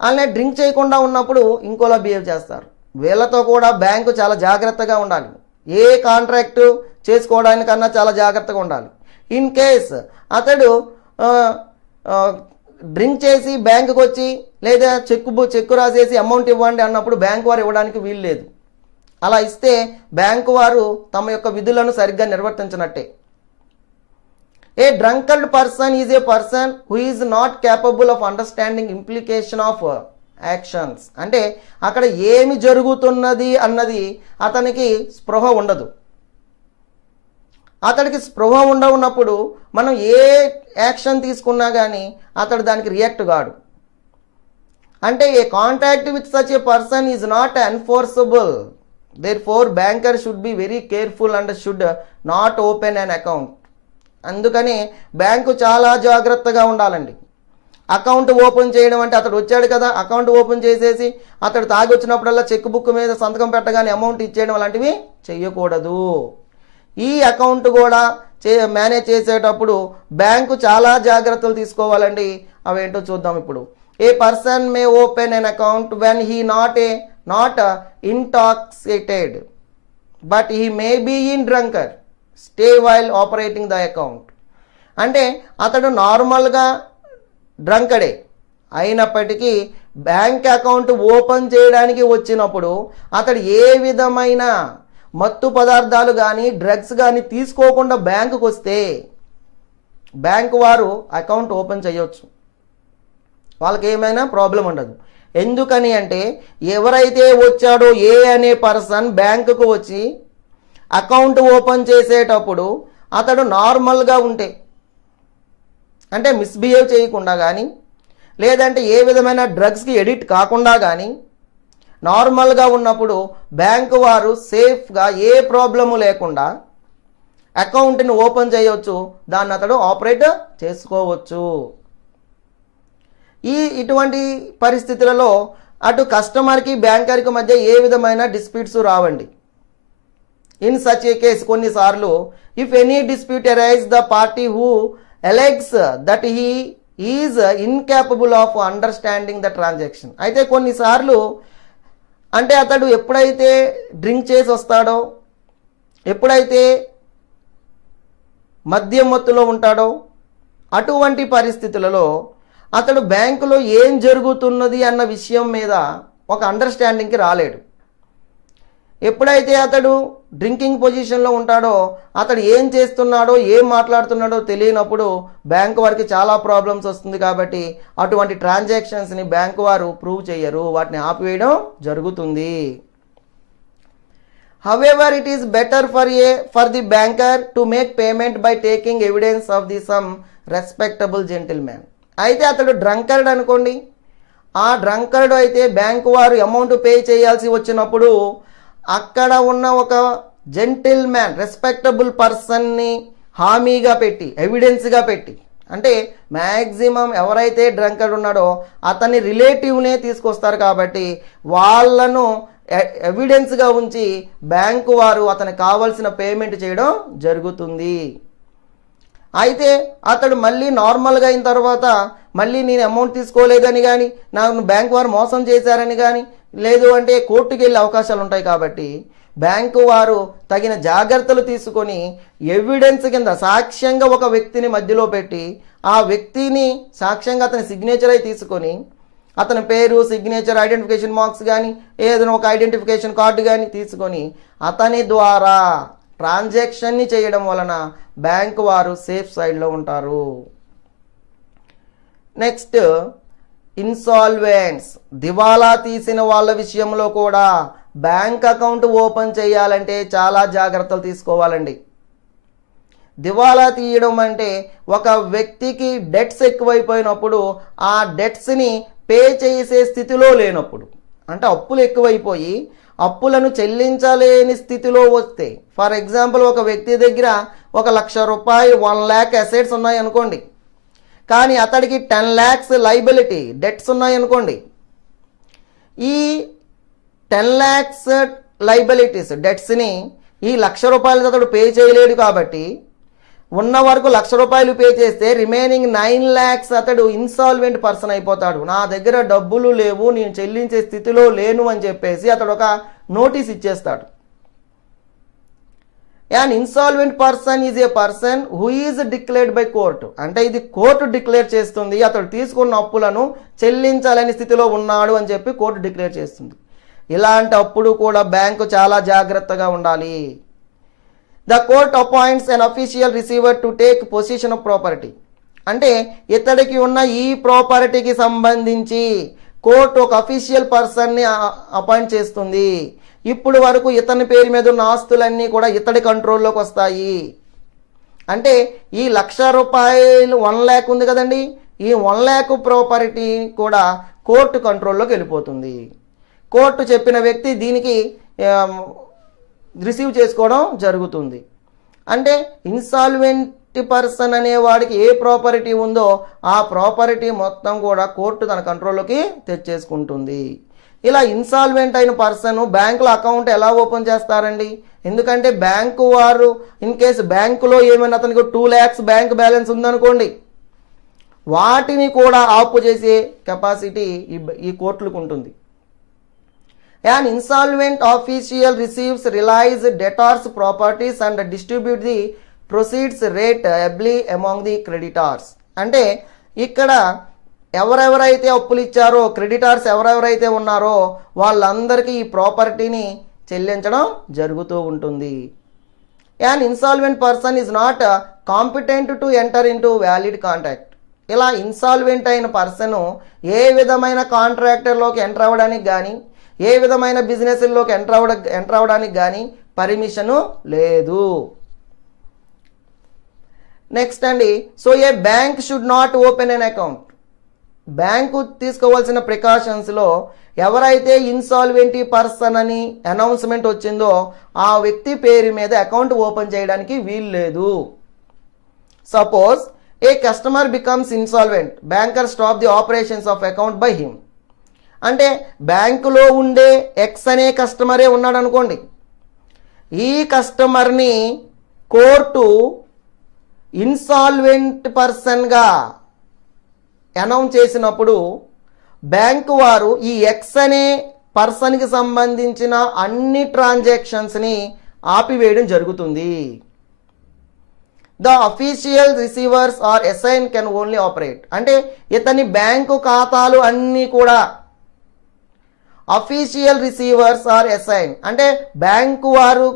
అలానే డ్రింక్ చేయకుండా ఉన్నప్పుడు ఇంకోలా బిహేవ్ చేస్తారు. వీళ్ళతో కూడా బ్యాంకు చాలా జాగ్రత్తగా ఉండాలి. ఏ కాంట్రాక్టు చేసుకోవడానికన్నా చాలా జాగ్రత్తగా ఉండాలి. ఇన్ కేస్ అతడు డ్రింక్ చేసి బ్యాంకుకి వచ్చి లేదా చెక్కు రాసేసి అమౌంట్ ఇవ్వండి అన్నప్పుడు బ్యాంకు వారు ఇవ్వడానికి వీలు లేదు. అలా ఇస్తే బ్యాంకు వారు తమ యొక్క విధులను సరిగ్గా నిర్వర్తించినట్టే. A drunkard person is a person who is not capable of understanding implication of actions. అంటే అక్కడ ఏమి జరుగుతున్నది అన్నది అతనికి స్పృహ ఉండదు. అతడికి స్పృహ ఉన్నప్పుడు మనం ఏ యాక్షన్ తీసుకున్నా కానీ అతడు దానికి రియాక్ట్ కాడు. అంటే a contact with such a person is not enforceable. Therefore banker should be very careful and should not open an account. అందుకని బ్యాంకు చాలా జాగ్రత్తగా ఉండాలండి. అకౌంట్ ఓపెన్ చేయడం అంటే అతడు వచ్చాడు కదా, అకౌంట్ ఓపెన్ చేసేసి అతడు తాగి వచ్చినప్పుడల్లా చెక్ బుక్ మీద సంతకం పెట్టగానే అమౌంట్ ఇచ్చేయడం అలాంటివి చేయకూడదు. ఈ అకౌంట్ కూడా మేనేజ్ చేసేటప్పుడు బ్యాంకు చాలా జాగ్రత్తలు తీసుకోవాలండి. అవేంటో చూద్దాం ఇప్పుడు. A person may open an account when he not intoxicated but he may be in drunken state while operating the account. అంటే అతడు నార్మల్గా డ్రంకడే అయినప్పటికీ బ్యాంక్ అకౌంట్ ఓపెన్ చేయడానికి వచ్చినప్పుడు అతడు ఏ విధమైన మత్తు పదార్థాలు కానీ డ్రగ్స్ కానీ తీసుకోకుండా బ్యాంకుకు వస్తే బ్యాంకు వారు అకౌంట్ ఓపెన్ చేయొచ్చు, వాళ్ళకి ఏమైనా ప్రాబ్లం ఉండదు. ఎందుకని అంటే ఎవరైతే వచ్చాడో ఏ అనే పర్సన్ బ్యాంకుకు వచ్చి అకౌంట్ ఓపెన్ చేసేటప్పుడు అతడు నార్మల్గా ఉంటే, అంటే మిస్బిహేవ్ చేయకుండా కానీ లేదంటే ఏ విధమైన డ్రగ్స్కి ఎడిక్ట్ కాకుండా కానీ నార్మల్గా ఉన్నప్పుడు బ్యాంకు వారు సేఫ్గా ఏ ప్రాబ్లము లేకుండా అకౌంట్ని ఓపెన్ చేయవచ్చు, దాన్ని అతడు ఆపరేట్ చేసుకోవచ్చు. ఇటువంటి పరిస్థితులలో అటు కస్టమర్కి బ్యాంకర్కి మధ్య ఏ విధమైన డిస్ప్యూట్స్ రావండి. ఇన్ సచ్ ఏ కేస్ కొన్నిసార్లు if any dispute arise the party who alleges that he is incapable of understanding the transaction. అయితే కొన్నిసార్లు అంటే అతడు ఎప్పుడైతే డ్రింక్ చేసి వస్తాడో, ఎప్పుడైతే మద్యం మత్తులో ఉంటాడో, అటువంటి పరిస్థితులలో అతడు బ్యాంకులో ఏం జరుగుతున్నది అన్న విషయం మీద ఒక అండర్స్టాండింగ్కి రాలేడు. ఎప్పుడైతే అతడు డ్రింకింగ్ పొజిషన్లో ఉంటాడో, అతడు ఏం చేస్తున్నాడో ఏం మాట్లాడుతున్నాడో తెలియనప్పుడు బ్యాంకు వారికి చాలా ప్రాబ్లమ్స్ వస్తుంది. కాబట్టి అటువంటి ట్రాన్సాక్షన్స్ని బ్యాంకు వారు ప్రూవ్ చేయరు, వాటిని ఆపివేయడం జరుగుతుంది. However, it is better for the banker to make payment by taking evidence of the some respectable gentleman. అయితే అతడు డ్రంకర్డ్ అనుకోండి, ఆ డ్రంకర్డ్ అయితే బ్యాంకు వారు అమౌంట్ పే చేయాల్సి వచ్చినప్పుడు అక్కడ ఉన్న ఒక జెంటిల్ మ్యాన్, రెస్పెక్టబుల్ పర్సన్ని హామీగా పెట్టి, ఎవిడెన్స్గా పెట్టి, అంటే మ్యాక్సిమం ఎవరైతే డ్రంకర్డ్ ఉన్నాడో అతని రిలేటివ్నే తీసుకొస్తారు. కాబట్టి వాళ్ళను ఎవిడెన్స్గా ఉంచి బ్యాంకు వారు అతనికి కావాల్సిన పేమెంట్ చేయడం జరుగుతుంది. అయితే అతడు మళ్ళీ నార్మల్గా అయిన తర్వాత మళ్ళీ నేను అమౌంట్ తీసుకోలేదని కానీ, నాకు బ్యాంకు వారు మోసం చేశారని కానీ, లేదు అంటే కోర్టుకు వెళ్ళే అవకాశాలు ఉంటాయి. కాబట్టి బ్యాంకు వారు తగిన జాగ్రత్తలు తీసుకొని ఎవిడెన్స్ కింద సాక్ష్యంగా ఒక వ్యక్తిని మధ్యలో పెట్టి, ఆ వ్యక్తిని సాక్ష్యంగా అతని సిగ్నేచర్ అయి తీసుకొని, అతని పేరు, సిగ్నేచర్, ఐడెంటిఫికేషన్ మార్క్స్ కానీ ఏదైనా ఒక ఐడెంటిఫికేషన్ కార్డు కానీ తీసుకొని అతని ద్వారా ట్రాన్సాక్షన్ని చేయడం వలన బ్యాంకు వారు సేఫ్ సైడ్లో ఉంటారు. నెక్స్ట్, ఇన్సాల్వెంట్స్, దివాలా తీసిన వాళ్ళ విషయంలో కూడా బ్యాంక్ అకౌంట్ ఓపెన్ చేయాలంటే చాలా జాగ్రత్తలు తీసుకోవాలండి. దివాలా తీయడం అంటే ఒక వ్యక్తికి డెట్స్ ఎక్కువైపోయినప్పుడు ఆ డెట్స్ని పే చేసే స్థితిలో లేనప్పుడు, అంటే అప్పులు ఎక్కువైపోయి అప్పులను చెల్లించలేని స్థితిలో వస్తే, ఫర్ ఎగ్జాంపుల్ ఒక వ్యక్తి దగ్గర 1,00,000 రూపాయలు 1 lakh అసెట్స్ ఉన్నాయి అనుకోండి, కానీ అతడికి 10 lakhs లైబిలిటీ డెట్స్ ఉన్నాయి అనుకోండి. ఈ 10 lakhs లైబిలిటీస్ డెట్స్ని ఈ 1,00,000 రూపాయలు అతడు పే చేయలేడు. కాబట్టి ఉన్న వరకు 1,00,000 రూపాయలు పే చేస్తే రిమైనింగ్ 9 lakhs అతడు ఇన్సాల్వెంట్ పర్సన్ అయిపోతాడు. నా దగ్గర డబ్బులు లేవు, నేను చెల్లించే స్థితిలో లేను అని చెప్పేసి అతడు ఒక నోటీస్ ఇచ్చేస్తాడు. An insolvent person is a person who is declared by court. అంటే ఇది కోర్టు డిక్లేర్ చేస్తుంది, అతడు తీసుకున్న అప్పులను చెల్లించాలని స్థితిలో ఉన్నాడు అని చెప్పి కోర్టు డిక్లేర్ చేస్తుంది. ఇలాంటి అప్పుడు కూడా బ్యాంకు చాలా జాగ్రత్తగా ఉండాలి. The court appoints an official receiver to take position of property. అంటే ఇతడికి ఉన్న ఈ ప్రాపర్టీకి సంబంధించి కోర్టు ఒక అఫీషియల్ పర్సన్ని అపాయింట్ చేస్తుంది. ఇప్పుడు వరకు ఇతని పేరు మీద ఉన్న ఆస్తులన్నీ కూడా ఇతడి కంట్రోల్లోకి వస్తాయి. అంటే ఈ 1,00,000 రూపాయలు 1 lakh ఉంది కదండి, ఈ 1 lakh ప్రాపర్టీ కూడా కోర్టు కంట్రోల్లోకి వెళ్ళిపోతుంది. కోర్టు చెప్పిన వ్యక్తి దీనికి రిసీవ్ చేసుకోవడం జరుగుతుంది. అంటే ఇన్సాల్వెంట్ పర్సన్ అనేవాడికి ఏ ప్రాపర్టీ ఉందో ఆ ప్రాపర్టీ మొత్తం కూడా కోర్టు తన కంట్రోల్లోకి తెచ్చేసుకుంటుంది. ఇలా ఇన్సాల్వెంట్ అయిన పర్సన్ బ్యాంకులో అకౌంట్ ఎలా ఓపెన్ చేస్తారండి? ఎందుకంటే బ్యాంకు వారు ఇన్ కేసు బ్యాంకులో ఏమైనా అతనికి 2 lakhs బ్యాంక్ బ్యాలెన్స్ ఉందనుకోండి, వాటిని కూడా ఆపు చేసే కెపాసిటీ ఈ కోర్టులకు ఉంటుంది. An insolvent official receives realized debtors' properties and distributes the proceeds rateably among the creditors. అంటే ఇక్కడ ఎవరెవరైతే అప్పులు ఇచ్చారో, క్రెడిటార్స్ ఎవరెవరైతే ఉన్నారో వాళ్ళందరికీ ఈ ప్రాపర్టీని చెల్లించడం జరుగుతూ ఉంటుంది. An insolvent person is not competent to enter into valid contract. ఇలా ఇన్సాల్వెంట్ అయిన పర్సన్ ఏ విధమైన కాంట్రాక్టర్లోకి ఎంటర్ అవ్వడానికి కానీ, ఏ విధమైన బిజినెస్లోకి ఎంటర్ అవ్వడానికి కానీ పర్మిషను లేదు. నెక్స్ట్ అండి, so A bank should not open an account. Bank తీసుకోవాల్సిన ప్రికాషన్స్లో ఎవరైతే ఇన్సాల్వెంటీ పర్సన్ అని అనౌన్స్మెంట్ వచ్చిందో ఆ వ్యక్తి పేరు మీద అకౌంట్ ఓపెన్ చేయడానికి వీలు లేదు. Suppose A customer becomes insolvent, banker stop the operations of account by him. అంటే బ్యాంకులో ఉండే ఎక్స్ అనే కస్టమరే ఉన్నాడు అనుకోండి, ఈ కస్టమర్ని కోర్టు ఇన్సాల్వెంట్ పర్సన్గా అనౌన్స్ చేసినప్పుడు బ్యాంకు వారు ఈ ఎక్స్ అనే పర్సన్కి సంబంధించిన అన్ని ట్రాన్సాక్షన్స్ని ఆపివేయడం జరుగుతుంది. The official receivers are assign can only operate. అంటే ఇతని బ్యాంకు ఖాతాలు అన్నీ కూడా అఫీషియల్ రిసీవర్స్ ఆర్ అసైన్ అంటే బ్యాంకు వారు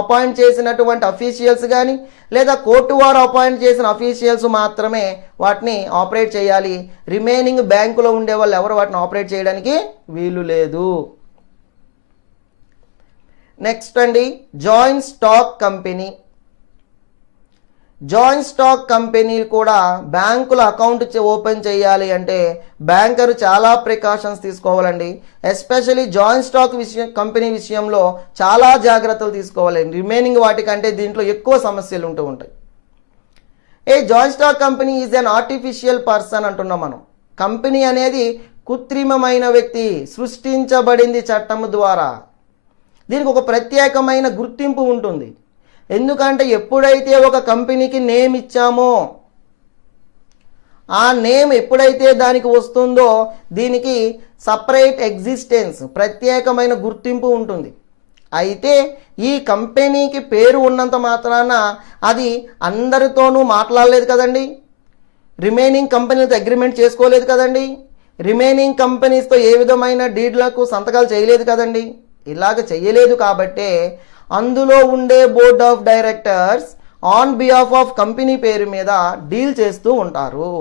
అపాయింట్ చేసినటువంటి అఫీషియల్స్ కానీ లేదా కోర్టు వారు అపాయింట్ చేసిన అఫీషియల్స్ మాత్రమే వాటిని ఆపరేట్ చేయాలి. రిమైనింగ్ బ్యాంకులో ఉండే వాళ్ళు ఎవరు వాటిని ఆపరేట్ చేయడానికి వీలు లేదు. నెక్స్ట్ అండి, joint stock company. Joint stock company కూడా బ్యాంకుల అకౌంట్ ఓపెన్ చేయాలి అంటే బ్యాంకరు చాలా ప్రికాషన్స్ తీసుకోవాలండి. ఎస్పెషల్లీ జాయింట్ స్టాక్ కంపెనీ విషయంలో చాలా జాగ్రత్తలు తీసుకోవాలి. రిమైనింగ్ వాటికంటే దీంట్లో ఎక్కువ సమస్యలు ఉంటూ ఉంటాయి. A joint stock company is an artificial person అంటున్నాం మనం. కంపెనీ అనేది కృత్రిమమైన వ్యక్తి, సృష్టించబడింది చట్టం ద్వారా. దీనికి ఒక ప్రత్యేకమైన గుర్తింపు ఉంటుంది. ఎందుకంటే ఎప్పుడైతే ఒక కంపెనీకి నేమ్ ఇచ్చామో ఆ నేమ్ ఎప్పుడైతే దానికి వస్తుందో దీనికి సపరేట్ ఎగ్జిస్టెన్స్, ప్రత్యేకమైన గుర్తింపు ఉంటుంది. అయితే ఈ కంపెనీకి పేరు ఉన్నంత మాత్రాన అది అందరితోనూ మాట్లాడలేదు కదండి, రిమైనింగ్ కంపెనీలతో అగ్రిమెంట్ చేసుకోలేదు కదండి, రిమైనింగ్ కంపెనీస్తో ఏ విధమైన డీడ్లకు సంతకాలు చేయలేదు కదండి. ఇలాగ చేయలేదు కాబట్టే అందులో ఉండే board of directors on behalf of company పేరు మీద డీల్ చేస్తూ ఉంటారు.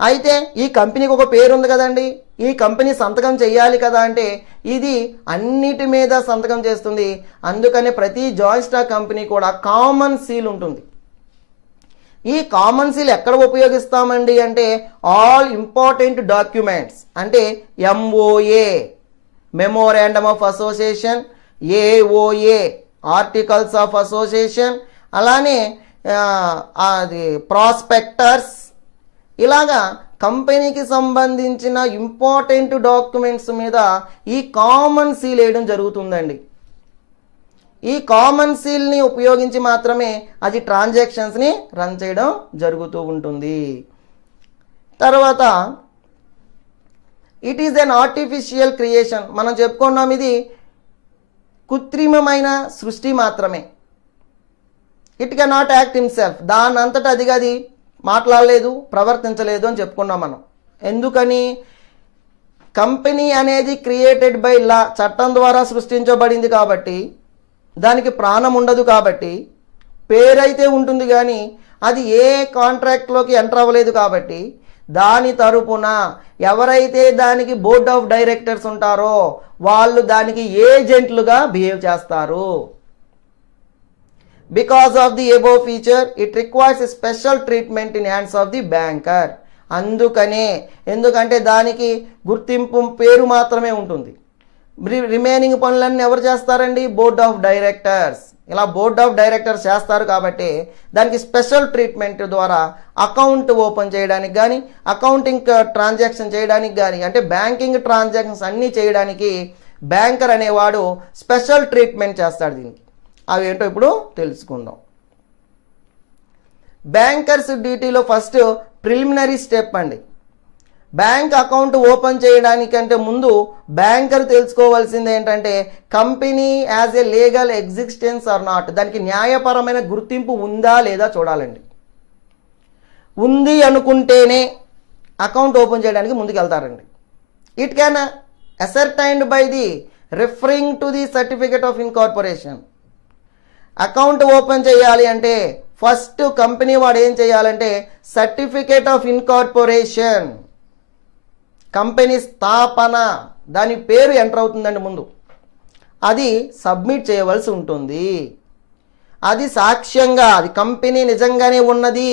అయితే ఈ కంపెనీకి ఒక పేరు ఉంది కదండి, ఈ కంపెనీ సంతకం చేయాలి కదా అంటే ఇది అన్నిటి మీద సంతకం చేస్తుంది. అందుకనే ప్రతి జాయింట్ స్టాక్ కంపెనీ కూడా కామన్ సీల్ ఉంటుంది. ఈ కామన్ సీల్ ఎక్కడ ఉపయోగిస్తామండి అంటే ఆల్ ఇంపార్టెంట్ డాక్యుమెంట్స్ అంటే MOA memorandum of association, AOA articles of association, అలానే అది ప్రాస్పెక్టర్స్, ఇలాగా కంపెనీకి సంబంధించిన ఇంపార్టెంట్ డాక్యుమెంట్స్ మీద ఈ కామన్ సీల్ వేయడం జరుగుతుందండి. ఈ కామన్ సీల్ని ఉపయోగించి మాత్రమే అది ట్రాన్సాక్షన్స్ని రన్ చేయడం జరుగుతూ ఉంటుంది. తర్వాత it is an artificial creation. మనం చెప్పుకున్నాం ఇది కృత్రిమమైన సృష్టి మాత్రమే. It can not act himself. దాని అంతటా అది మాట్లాడలేదు, ప్రవర్తించలేదు అని చెప్పుకున్నాం మనం. ఎందుకని? కంపెనీ అనేది క్రియేటెడ్ బై లా, చట్టం ద్వారా సృష్టించబడింది కాబట్టి దానికి ప్రాణం ఉండదు. కాబట్టి పేరైతే ఉంటుంది కానీ అది ఏ కాంట్రాక్ట్లోకి ఎంటర్ అవ్వలేదు. కాబట్టి దాని తరపున ఎవరైతే దానికి బోర్డ్ ఆఫ్ డైరెక్టర్స్ ఉంటారో వాళ్ళు దానికి ఏజెంట్లుగా బిహేవ్ చేస్తారు. Because of the above feature it requires special treatment in hands of the banker. అందుకనే, ఎందుకంటే దానికి గుర్తింపు పేరు మాత్రమే ఉంటుంది. రిమైనింగ్ పనులన్నీ ఎవరు చేస్తారండి? Board of directors. ఇలా బోర్డ్ ఆఫ్ డైరెక్టర్స్ చేస్తారు కాబట్టి దానికి స్పెషల్ ట్రీట్మెంట్ ద్వారా అకౌంట్ ఓపెన్ చేయడానికి కానీ, అకౌంటింగ్ ట్రాన్సాక్షన్ చేయడానికి కానీ, అంటే బ్యాంకింగ్ ట్రాన్సాక్షన్స్ అన్నీ చేయడానికి బ్యాంకర్ అనేవాడు స్పెషల్ ట్రీట్మెంట్ చేస్తాడు. దీనికి అవి ఏంటో ఇప్పుడు తెలుసుకుందాం. బ్యాంకర్స్ డ్యూటీలో ఫస్ట్ ప్రిలిమినరీ స్టెప్ అండి. బ్యాంక్ అకౌంట్ ఓపెన్ చేయడానికంటే ముందు బ్యాంకర్ తెలుసుకోవాల్సింది ఏంటంటే company as a legal existence or not, దానికి న్యాయపరమైన గుర్తింపు ఉందా లేదా చూడాలండి. ఉంది అనుకుంటేనే అకౌంట్ ఓపెన్ చేయడానికి ముందుకు వెళ్తారండి. It can ascertained by the referring to the certificate of incorporation. Account open చేయాలి అంటే ఫస్ట్ కంపెనీ వాడు ఏం చేయాలంటే సర్టిఫికేట్ ఆఫ్ ఇన్కార్పొరేషన్, కంపెనీ స్థాపన, దాని పేరు ఎంటర్ అవుతుందండి ముందు, అది సబ్మిట్ చేయవలసి ఉంటుంది. అది సాక్ష్యంగా అది కంపెనీ నిజంగానే ఉన్నది,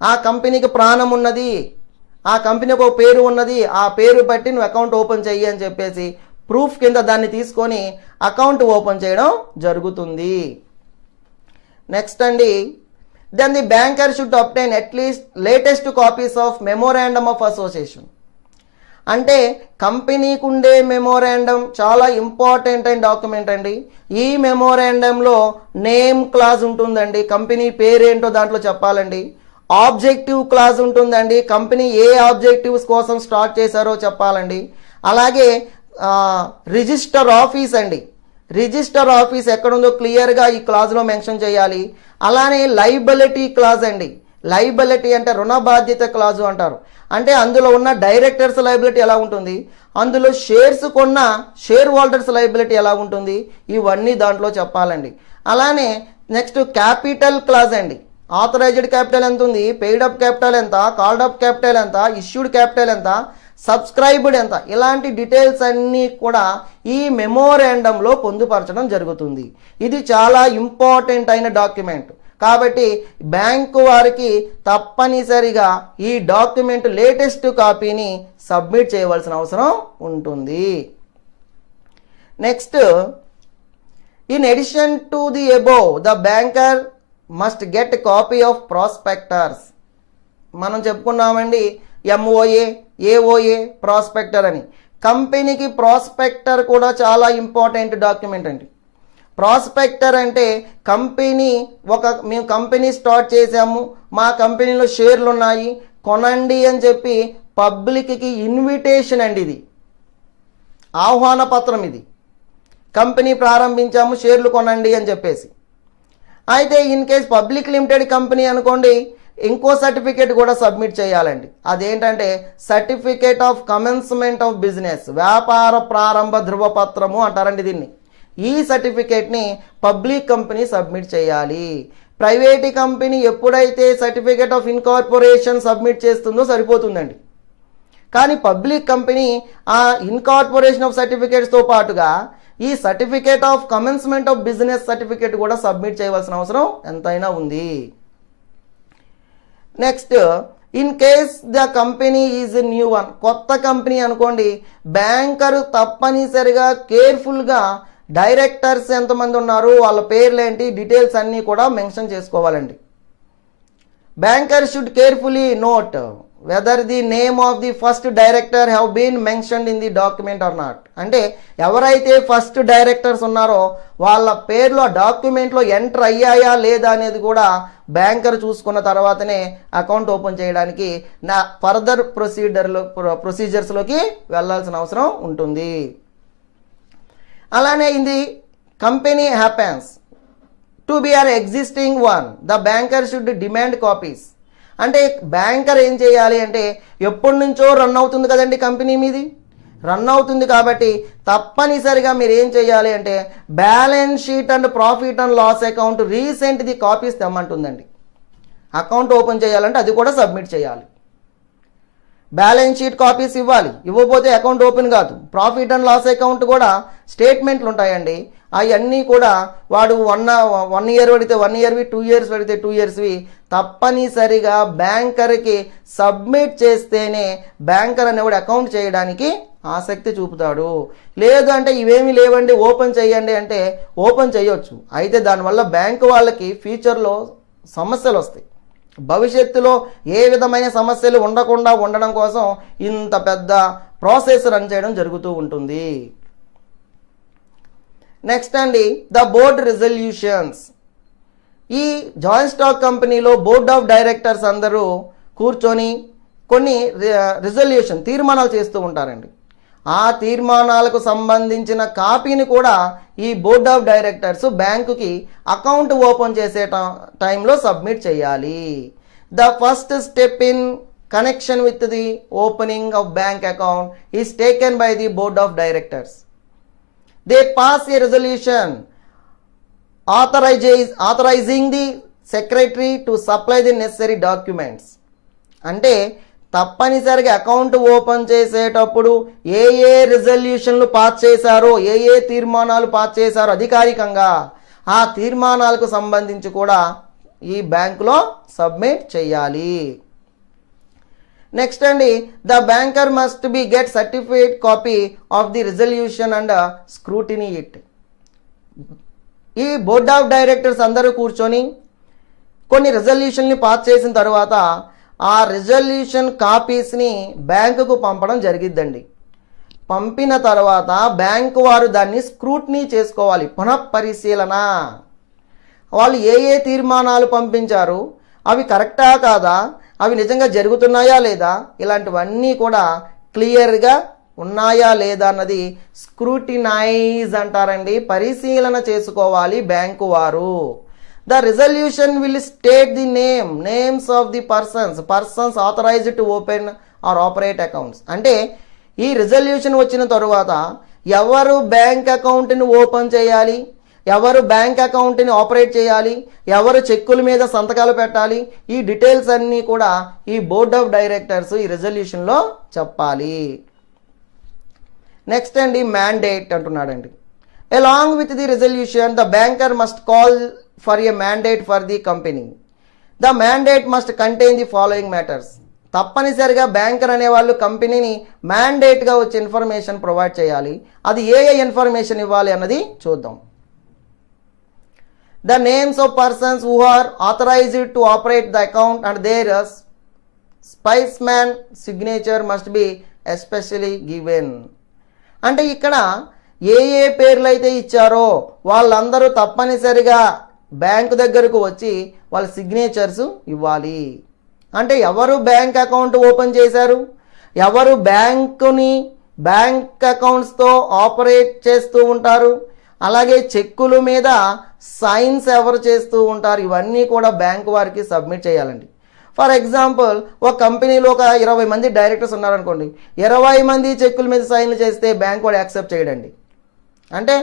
ఆ కంపెనీకి ప్రాణం ఉన్నది, ఆ కంపెనీకి ఒక పేరు ఉన్నది, ఆ పేరు బట్టి నువ్వు అకౌంట్ ఓపెన్ చెయ్యి అని చెప్పేసి ప్రూఫ్ కింద దాన్ని తీసుకొని అకౌంట్ ఓపెన్ చేయడం జరుగుతుంది. నెక్స్ట్ అండి, then the banker should obtain at least latest copies of memorandum of association. అంటే కంపెనీకి ఉండే మెమోరాండం చాలా ఇంపార్టెంట్ అయిన డాక్యుమెంట్ అండి. ఈ మెమోరాండంలో నేమ్ క్లాజ్ ఉంటుందండి, కంపెనీ పేరేంటో దాంట్లో చెప్పాలండి. ఆబ్జెక్టివ్ క్లాజ్ ఉంటుందండి, కంపెనీ ఏ ఆబ్జెక్టివ్స్ కోసం స్టార్ట్ చేశారో చెప్పాలండి. అలాగే రిజిస్టర్ ఆఫీస్ అండి, రిజిస్టర్ ఆఫీస్ ఎక్కడుందో క్లియర్గా ఈ క్లాజ్లో మెన్షన్ చేయాలి. అలానే లైబిలిటీ క్లాజ్ అండి, లైబిలిటీ అంటే రుణ బాధ్యత క్లాజు అంటారు. అంటే అందులో ఉన్న డైరెక్టర్స్ లైబిలిటీ ఎలా ఉంటుంది, అందులో షేర్స్ కొన్న షేర్ హోల్డర్స్ లైబిలిటీ ఎలా ఉంటుంది, ఇవన్నీ దాంట్లో చెప్పాలండి. అలానే నెక్స్ట్ క్యాపిటల్ క్లాజ్ అండి, ఆథరైజ్డ్ క్యాపిటల్ ఎంత ఉంది, పెయిడ్ అప్ క్యాపిటల్ ఎంత, కాల్డ్ అప్ క్యాపిటల్ ఎంత, ఇష్యూడ్ క్యాపిటల్ ఎంత, సబ్స్క్రైబ్డ్ ఎంత, ఇలాంటి డీటెయిల్స్ అన్నీ కూడా ఈ మెమోరాండంలో పొందుపరచడం జరుగుతుంది. ఇది చాలా ఇంపార్టెంట్ అయిన డాక్యుమెంట్ కాబట్టి బ్యాంకు వారికి తప్పనిసరిగా ఈ డాక్యుమెంట్ లేటెస్ట్ కాపీని సబ్మిట్ చేయవలసిన అవసరం ఉంటుంది. Next, in addition to the above the banker must get copy of prospectors. మనం చెప్పుకున్నామండి ఎంఓఏ, ఏఓఏ, ప్రాస్పెక్టర్ అని. కంపెనీకి ప్రాస్పెక్టర్ కూడా చాలా ఇంపార్టెంట్ డాక్యుమెంట్ అండి. ప్రాస్పెక్టర్ అంటే కంపెనీ మేము కంపెనీ స్టార్ట్ చేసాము, మా కంపెనీలో షేర్లు ఉన్నాయి, కొనండి అని చెప్పి పబ్లిక్కి ఇన్విటేషన్ అండి, ఇది ఆహ్వాన పత్రం. ఇది కంపెనీ ప్రారంభించాము, షేర్లు కొనండి అని చెప్పేసి. అయితే in case public limited company అనుకోండి, ఇంకో సర్టిఫికేట్ కూడా సబ్మిట్ చేయాలండి. అదేంటంటే certificate of commencement of business, వ్యాపార ప్రారంభ ధృవపత్రము అంటారండి దీన్ని. ఈ సర్టిఫికేట్ని పబ్లిక్ కంపెనీ సబ్మిట్ చేయాలి. ప్రైవేట్ కంపెనీ ఎప్పుడైతే సర్టిఫికేట్ ఆఫ్ ఇన్కార్పొరేషన్ సబ్మిట్ చేస్తుందో సరిపోతుందండి. కానీ పబ్లిక్ కంపెనీ ఆ ఇన్కార్పొరేషన్ ఆఫ్ సర్టిఫికేట్స్తో పాటుగా ఈ certificate of commencement of business certificate కూడా సబ్మిట్ చేయవలసిన అవసరం ఎంతైనా ఉంది. Next, in case the company is new one, కొత్త కంపెనీ అనుకోండి, బ్యాంకరు తప్పనిసరిగా కేర్ఫుల్గా డైరెక్టర్స్ ఎంతమంది ఉన్నారు, వాళ్ళ పేర్లు ఏంటి, డీటెయిల్స్ అన్నీ కూడా మెన్షన్ చేసుకోవాలండి. Banker should carefully note whether the name of the first director have been mentioned in the document or not. అంటే ఎవరైతే ఫస్ట్ డైరెక్టర్స్ ఉన్నారో వాళ్ళ పేర్లు ఆ డాక్యుమెంట్లో ఎంటర్ అయ్యాయా లేదా అనేది కూడా బ్యాంకర్ చూసుకున్న తర్వాతనే అకౌంట్ ఓపెన్ చేయడానికి ఫర్దర్ ప్రొసీజర్స్లోకి వెళ్ళాల్సిన అవసరం ఉంటుంది. అలానే ఇది company happens to be or existing one, the banker should demand copies. అంటే బ్యాంకర్ ఏం చేయాలి అంటే ఎప్పటి నుంచో రన్ అవుతుంది కదండి కంపెనీ మీది, రన్ అవుతుంది కాబట్టి తప్పనిసరిగా మీరు ఏం చేయాలి అంటే balance sheet and profit and loss account recent the copies తెమ్మంటుందండి. అకౌంట్ ఓపెన్ చేయాలంటే అది కూడా సబ్మిట్ చేయాలి. బ్యాలెన్స్ షీట్ కాపీస్ ఇవ్వాలి, ఇవ్వకపోతే అకౌంట్ ఓపెన్ కాదు. ప్రాఫిట్ అండ్ లాస్ అకౌంట్ కూడా స్టేట్మెంట్లు ఉంటాయండి, అవన్నీ కూడా వాడు 1 ఇయర్ పడితే 1 ఇయర్వి, 2 ఇయర్స్ పడితే 2 ఇయర్స్వి తప్పనిసరిగా బ్యాంకర్కి సబ్మిట్ చేస్తేనే బ్యాంకర్ అనేవాడు అకౌంట్ చేయడానికి ఆసక్తి చూపుతాడు. లేదు అంటే ఇవేమీ లేవండి ఓపెన్ చేయండి అంటే ఓపెన్ చేయొచ్చు. అయితే దానివల్ల బ్యాంకు వాళ్ళకి ఫ్యూచర్లో సమస్యలు వస్తాయి. భవిష్యత్తులో ఏ విధమైన సమస్యలు ఉండకుండా ఉండడం కోసం ఇంత పెద్ద ప్రాసెస్ రన్ చేయడం జరుగుతూ ఉంటుంది. నెక్స్ట్ అండి, ద బోర్డ్ రిజల్యూషన్స్. ఈ జాయింట్ స్టాక్ కంపెనీలో బోర్డ్ ఆఫ్ డైరెక్టర్స్ అందరూ కూర్చొని కొన్ని తీర్మానాలు చేస్తూ ఉంటారండి. ఆ తీర్మానాలకు సంబంధించిన కాపీని కూడా ఈ బోర్డ్ ఆఫ్ డైరెక్టర్స్ బ్యాంకుకి అకౌంట్ ఓపెన్ చేసే టైంలో సబ్మిట్ చేయాలి. The first step in connection with the opening of bank account is taken by the board of directors. They pass A resolution authorizing the secretary to supply the necessary documents. అంటే తప్పనిసరిగా అకౌంట్ ఓపెన్ చేసేటప్పుడు ఏ రిజల్యూషన్లు పాస్ చేశారో, ఏ తీర్మానాలు పాస్ చేశారో అధికారికంగా ఆ తీర్మానాలకు సంబంధించి కూడా ఈ బ్యాంకులో సబ్మిట్ చేయాలి. నెక్స్ట్ అండి, the banker must be get certified copy of the resolution and scrutiny it. ఈ బోర్డ్ ఆఫ్ డైరెక్టర్స్ అందరూ కూర్చొని కొన్ని రిజల్యూషన్ని పాస్ చేసిన తర్వాత ఆ రిజల్యూషన్ కాపీస్ని బ్యాంకుకు పంపడం జరిగిద్దండి. పంపిన తర్వాత బ్యాంకు వారు దాన్ని స్క్రూట్నీ చేసుకోవాలి, పునఃపరిశీలన. వాళ్ళు ఏ ఏ తీర్మానాలు పంపించారు, అవి కరెక్టా కాదా, అవి నిజంగా జరుగుతున్నాయా లేదా, ఇలాంటివన్నీ కూడా క్లియర్గా ఉన్నాయా లేదా అన్నది స్క్రూటినైజ్ అంటారండి. పరిశీలన చేసుకోవాలి బ్యాంకు వారు. The resolution will state the names of the persons authorized to open or operate accounts. అంటే ఈ రిజల్యూషన్ వచ్చిన తరువాత ఎవరు బ్యాంక్ అకౌంట్ని ఓపెన్ చేయాలి, ఎవరు బ్యాంక్ అకౌంట్ని ఆపరేట్ చేయాలి, ఎవరు చెక్కుల మీద సంతకాలు పెట్టాలి, ఈ డీటెయిల్స్ అన్నీ కూడా ఈ బోర్డ్ ఆఫ్ డైరెక్టర్స్ ఈ రిజల్యూషన్లో చెప్పాలి. నెక్స్ట్ అండి మ్యాండేట్ అంటున్నాడండి. Along with the resolution the banker must call for a mandate for the company. The mandate must contain the following matters. తప్పనిసరిగా బ్యాంకర్ అనేవాళ్ళు కంపెనీని మ్యాండేట్గా వచ్చే ఇన్ఫర్మేషన్ ప్రొవైడ్ చేయాలి. అది ఏ ఇన్ఫర్మేషన్ ఇవ్వాలి అన్నది చూద్దాం. The names of persons who are authorized to operate the account and their specimen signature must be especially given. అంటే ఇక్కడ ఏ ఏ పేర్లు అయితే ఇచ్చారో వాళ్ళందరూ తప్పనిసరిగా బ్యాంకు దగ్గరకు వచ్చి వాళ్ళ సిగ్నేచర్స్ ఇవ్వాలి. అంటే ఎవరు బ్యాంక్ అకౌంట్ ఓపెన్ చేశారు, ఎవరు బ్యాంక్ అకౌంట్స్తో ఆపరేట్ చేస్తూ ఉంటారు, అలాగే చెక్కుల మీద సైన్స్ ఎవరు చేస్తూ ఉంటారు, ఇవన్నీ కూడా బ్యాంకు వారికి సబ్మిట్ చేయాలండి. ఫర్ ఎగ్జాంపుల్ ఒక కంపెనీలో ఒక 20 మంది డైరెక్టర్స్ ఉన్నారనుకోండి, 20 మంది చెక్కుల మీద సైన్లు చేస్తే బ్యాంక్ వాడు యాక్సెప్ట్ చేయడండి. అంటే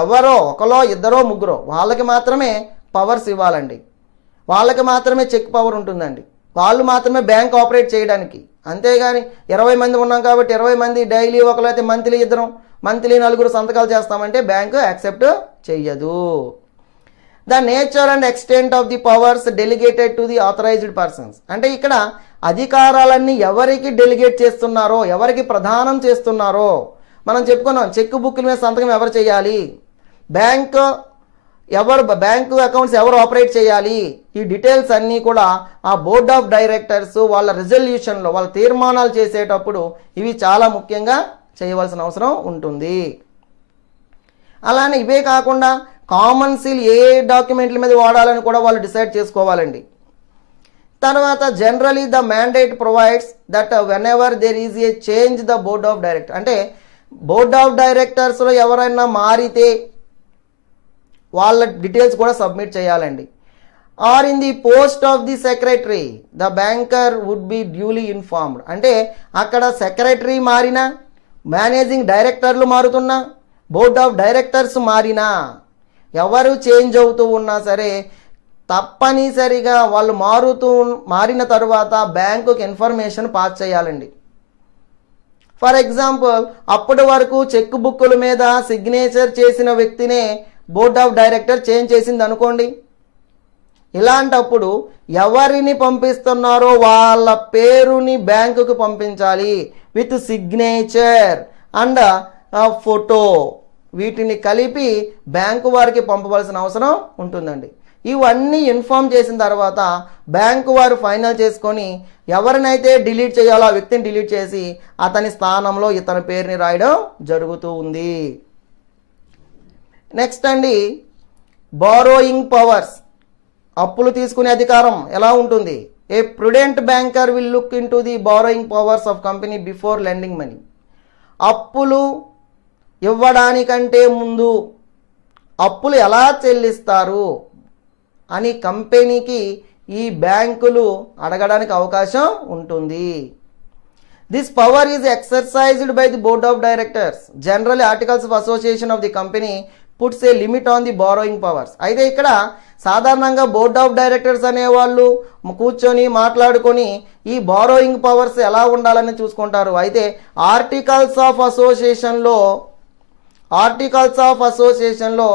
ఎవరో ఒకరో ఇద్దరో ముగ్గురో వాళ్ళకి మాత్రమే పవర్స్ ఇవ్వాలండి, వాళ్ళకి మాత్రమే చెక్ పవర్ ఉంటుందండి, వాళ్ళు మాత్రమే బ్యాంక్ ఆపరేట్ చేయడానికి. అంతేగాని 20 మంది ఉన్నాం కాబట్టి 20 మంది డైలీ ఒకరైతే మంత్లీ ఇద్దరం, మంత్లీ 4 సంతకాలు చేస్తామంటే బ్యాంకు యాక్సెప్ట్ చెయ్యదు. The nature and extent of the powers delegated to the authorized persons. అంటే ఇక్కడ అధికారాలన్నీ ఎవరికి డెలిగేట్ చేస్తున్నారో, ఎవరికి ప్రదానం చేస్తున్నారో మనం చెప్పుకున్నాం. చెక్ బుక్ల మీద సంతకం ఎవరు చేయాలి, బ్యాంకు అకౌంట్స్ ఎవరు ఆపరేట్ చేయాలి, ఈ డీటెయిల్స్ అన్నీ కూడా ఆ బోర్డ్ ఆఫ్ డైరెక్టర్స్ వాళ్ళ రిజల్యూషన్లో వాళ్ళ తీర్మానాలు చేసేటప్పుడు ఇవి చాలా ముఖ్యంగా చేయవలసిన అవసరం ఉంటుంది. అలానే ఇవే కాకుండా కామన్ సీల్ ఏ డాక్యుమెంట్ల మీద వాడాలని కూడా వాళ్ళు డిసైడ్ చేసుకోవాలండి. తర్వాత generally the mandate provides that whenever there is a change the board of director. అంటే బోర్డ్ ఆఫ్ డైరెక్టర్స్లో ఎవరైనా మారితే వాళ్ళ డీటెయిల్స్ కూడా సబ్మిట్ చేయాలండి. Or in the post of the secretary the banker would be duly informed. అంటే అక్కడ సెక్రటరీ మారినా, మేనేజింగ్ డైరెక్టర్లు మారుతున్నా, బోర్డ్ ఆఫ్ డైరెక్టర్స్ మారినా, ఎవరు చేంజ్ అవుతూ ఉన్నా సరే తప్పనిసరిగా వాళ్ళు మారిన తరువాత బ్యాంకుకి ఇన్ఫర్మేషన్ పాస్ చేయాలండి. ఫర్ ఎగ్జాంపుల్ అప్పటి వరకు చెక్ బుక్కుల మీద సిగ్నేచర్ చేసిన వ్యక్తినే బోర్డ్ ఆఫ్ డైరెక్టర్ చేంజ్ చేసింది అనుకోండి, ఇలాంటప్పుడు ఎవరిని పంపిస్తున్నారో వాళ్ళ పేరుని బ్యాంకుకు పంపించాలి విత్ సిగ్నేచర్ అండ్ ఫోటో, వీటిని కలిపి బ్యాంకు వారికి పంపవలసిన అవసరం ఉంటుందండి. ఇవన్నీ ఇన్ఫార్మ్ చేసిన తర్వాత బ్యాంకు వారు ఫైనల్ చేసుకొని ఎవరినైతే డిలీట్ చేయాలో ఆ వ్యక్తిని డిలీట్ చేసి అతని స్థానంలో ఇతని పేరుని రాయడం జరుగుతూ ఉంది. నెక్స్ట్ అండి బారోయింగ్ పవర్స్, అప్పులు తీసుకునే అధికారం ఎలా ఉంటుంది. A prudent banker will look into the borrowing powers of company before lending money. అప్పులు ఇవ్వడానికంటే ముందు అప్పులు ఎలా చెల్లిస్తారు అని కంపెనీకి ఈ బ్యాంకులు అడగడానికి అవకాశం ఉంటుంది. This power is exercised by the board of directors. General articles of association of the company puts a limit on the borrowing powers. అయితే ఇక్కడ సాధారణంగా బోర్డ్ ఆఫ్ డైరెక్టర్స్ అనేవాళ్ళు కూర్చొని మాట్లాడుకొని ఈ బారోయింగ్ పవర్స్ ఎలా ఉండాలని చూసుకుంటారు. అయితే ఆర్టికల్స్ ఆఫ్ అసోసియేషన్లో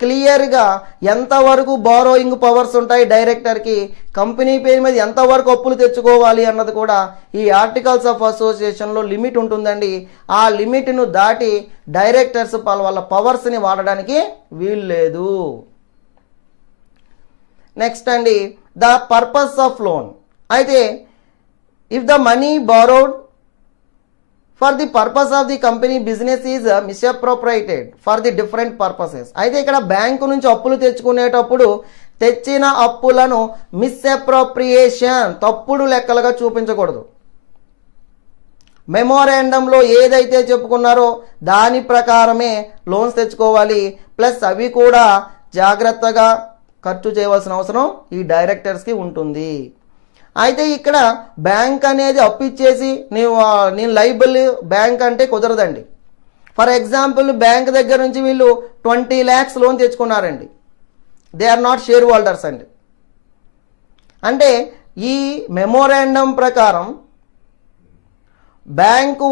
క్లియర్గా ఎంతవరకు బారోయింగ్ పవర్స్ ఉంటాయి డైరెక్టర్కి, కంపెనీ పేరు మీద ఎంతవరకు అప్పులు తెచ్చుకోవాలి అన్నది కూడా ఈ ఆర్టికల్స్ ఆఫ్ అసోసియేషన్లో లిమిట్ ఉంటుందండి. ఆ లిమిట్ను దాటి డైరెక్టర్స్ వాళ్ళ పవర్స్ని వాడడానికి వీలు లేదు. నెక్స్ట్ అండి ద పర్పస్ ఆఫ్ లోన్. అయితే if the money borrowed for the purpose of the company business is misappropriated for the different purposes. అయితే ఇక్కడ బ్యాంకు నుంచి అప్పులు తెచ్చుకునేటప్పుడు తెచ్చిన అప్పులను మిస్అప్రోప్రియేషన్ తప్పుడు లెక్కలుగా చూపించకూడదు. మెమోరాండంలో ఏదైతే చెప్పుకున్నారో దాని ప్రకారమే లోన్స్ తెచ్చుకోవాలి. ప్లస్ అవి కూడా జాగ్రత్తగా ఖర్చు చేయవలసిన అవసరం ఈ డైరెక్టర్స్కి ఉంటుంది. అయితే ఇక్కడ బ్యాంక్ అనేది అప్పు ఇచ్చేసి నేను లైబుల్ బ్యాంక్ అంటే కుదరదండి. ఫర్ ఎగ్జాంపుల్ బ్యాంక్ దగ్గర నుంచి వీళ్ళు 20 lakhs లోన్ తెచ్చుకున్నారండి. They are not shareholders అండి. అంటే ఈ మెమోరాండం ప్రకారం బ్యాంకు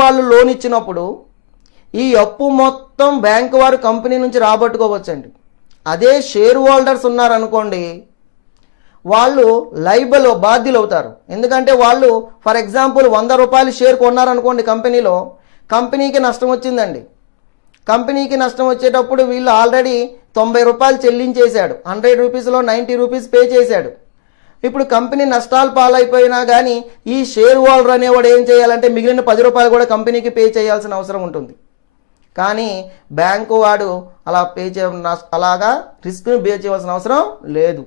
వాళ్ళు లోన్ ఇచ్చినప్పుడు ఈ అప్పు మొత్తం బ్యాంకు వారు కంపెనీ నుంచి రాబట్టుకోవచ్చండి. అదే షేర్ హోల్డర్స్ ఉన్నారనుకోండి, వాళ్ళు లైబుల్ బాధ్యులు అవుతారు. ఎందుకంటే వాళ్ళు ఫర్ ఎగ్జాంపుల్ 100 రూపాయలు షేర్ కొన్నారనుకోండి కంపెనీలో, కంపెనీకి నష్టం వచ్చిందండి. కంపెనీకి నష్టం వచ్చేటప్పుడు వీళ్ళు ఆల్రెడీ 90 రూపాయలు చెల్లించేశాడు, 100 రూపీస్లో 90 రూపీస్ పే చేశాడు. ఇప్పుడు కంపెనీ నష్టాలు పాలైపోయినా కానీ ఈ షేర్ హోల్డర్ అనేవాడు ఏం చేయాలంటే మిగిలిన 10 రూపాయలు కూడా కంపెనీకి పే చేయాల్సిన అవసరం ఉంటుంది. కానీ బ్యాంకు వాడు అలా అలాగా రిస్క్ని బేర్ చేయవలసిన అవసరం లేదు.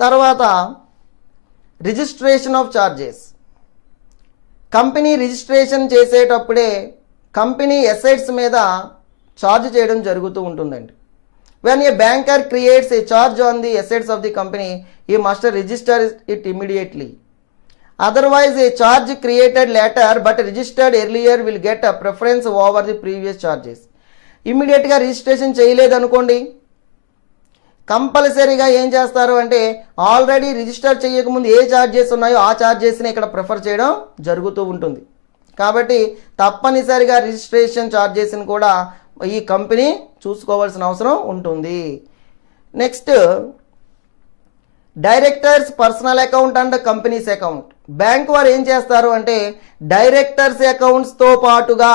తర్వాత registration of charges. Company registration చేసేటప్పుడే కంపెనీ అసెట్స్ మీద ఛార్జ్ చేయడం జరుగుతూ ఉంటుందండి. When a banker creates a charge on the assets of the company, he must register it immediately. Otherwise, a charge created later but registered earlier will get a preference over the previous charges. ఇమ్మీడియట్గా రిజిస్ట్రేషన్ చేయలేదనుకోండి, కంపల్సరీగా ఏం చేస్తారు అంటే ఆల్రెడీ రిజిస్టర్ చేయకముందు ఏ ఛార్జెస్ ఉన్నాయో ఆ ఛార్జెస్ని ఇక్కడ ప్రిఫర్ చేయడం జరుగుతూ ఉంటుంది. కాబట్టి తప్పనిసరిగా రిజిస్ట్రేషన్ ఛార్జెస్ని కూడా ఈ కంపెనీ చూసుకోవాల్సిన అవసరం ఉంటుంది. Next directors personal account and companies account. Bank వారు ఏం చేస్తారు అంటే డైరెక్టర్స్ అకౌంట్స్తో పాటుగా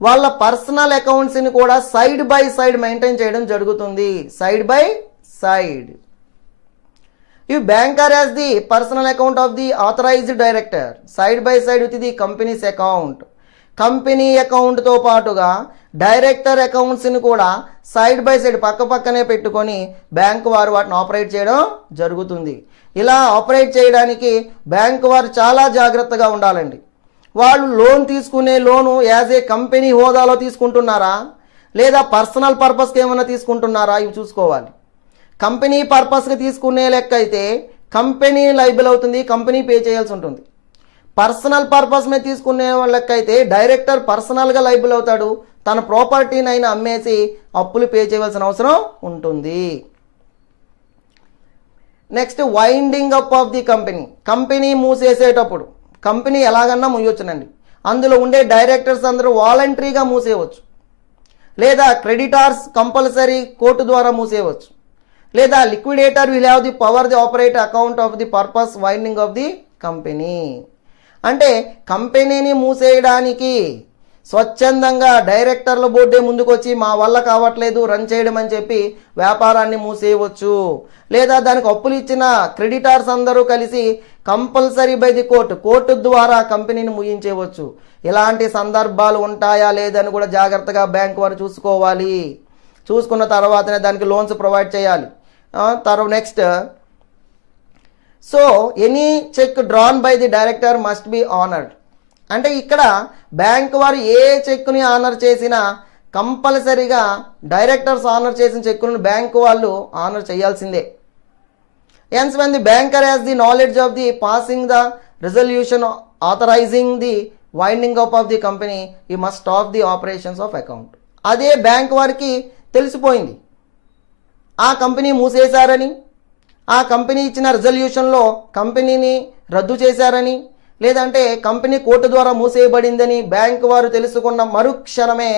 వాళ్ళ పర్సనల్ అకౌంట్స్ని కూడా సైడ్ బై సైడ్ మెయింటైన్ చేయడం జరుగుతుంది. Side by side. If banker has the personal account of the authorized director side by side with the company's account, company అకౌంట్తో పాటుగా డైరెక్టర్ అకౌంట్స్ని కూడా సైడ్ బై సైడ్ పక్క పక్కనే పెట్టుకొని బ్యాంకు వారు వాటిని ఆపరేట్ చేయడం జరుగుతుంది. ఇలా ఆపరేట్ చేయడానికి బ్యాంకు వారు చాలా జాగ్రత్తగా ఉండాలండి. వాళ్ళు లోన్ తీసుకునే లోను యాజ్ ఏ కంపెనీ హోదాలో తీసుకుంటున్నారా లేదా పర్సనల్ పర్పస్కి ఏమైనా తీసుకుంటున్నారా ఇవి చూసుకోవాలి. కంపెనీ పర్పస్కి తీసుకునే లెక్క అయితే కంపెనీ లైబుల్ అవుతుంది, కంపెనీ పే చేయాల్సి ఉంటుంది. పర్సనల్ పర్పస్ మీద తీసుకునే వాళ్ళకైతే డైరెక్టర్ పర్సనల్గా లైబుల్ అవుతాడు, తన ప్రాపర్టీని అయినా అమ్మేసి అప్పులు పే చేయవలసిన అవసరం ఉంటుంది. Next winding up of the company. Company మూసేసేటప్పుడు కంపెనీ ఎలాగన్నా మూయొచ్చునండి. అందులో ఉండే డైరెక్టర్స్ అందరూ వాలంటరీగా మూసేయవచ్చు, లేదా క్రెడిటార్స్ కంపల్సరీ కోర్టు ద్వారా మూసేయవచ్చు, లేదా liquidator will have the power the operate account of the purpose winding of the company. అంటే కంపెనీని మూసేయడానికి స్వచ్ఛందంగా డైరెక్టర్ల బోర్డే ముందుకు వచ్చి మా వల్ల కావట్లేదు రన్ చేయడం అని చెప్పి వ్యాపారాన్ని మూసేయవచ్చు, లేదా దానికి అప్పులు ఇచ్చిన క్రెడిటార్స్ అందరూ కలిసి కంపల్సరీ బై ది కోర్టు ద్వారా కంపెనీని ముగించేయవచ్చు. ఇలాంటి సందర్భాలు ఉంటాయా లేదని కూడా జాగ్రత్తగా బ్యాంక్ వారు చూసుకోవాలి. చూసుకున్న తర్వాతనే దానికి లోన్స్ ప్రొవైడ్ చేయాలి. Next so any cheque drawn by the director must be honoured. అంటే ఇక్కడ బ్యాంక్ వారు ఏ చెక్ని ఆనర్ చేసినా కంపల్సరీగా డైరెక్టర్స్ ఆనర్ చేసిన చెక్కులను బ్యాంకు వాళ్ళు ఆనర్ చేయాల్సిందే. Hence when the banker has the knowledge of the passing the resolution authorising the winding up of the company he must stop the operations of account. అదే బ్యాంక్ వారికి తెలిసిపోయింది ఆ కంపెనీ మూసేశారని, ఆ కంపెనీ ఇచ్చిన రిజల్యూషన్లో కంపెనీని రద్దు చేశారని, లేదంటే కంపెనీ కోర్టు ద్వారా మూసేయబడిందని బ్యాంక్ వారు తెలుసుకున్న మరుక్షణమే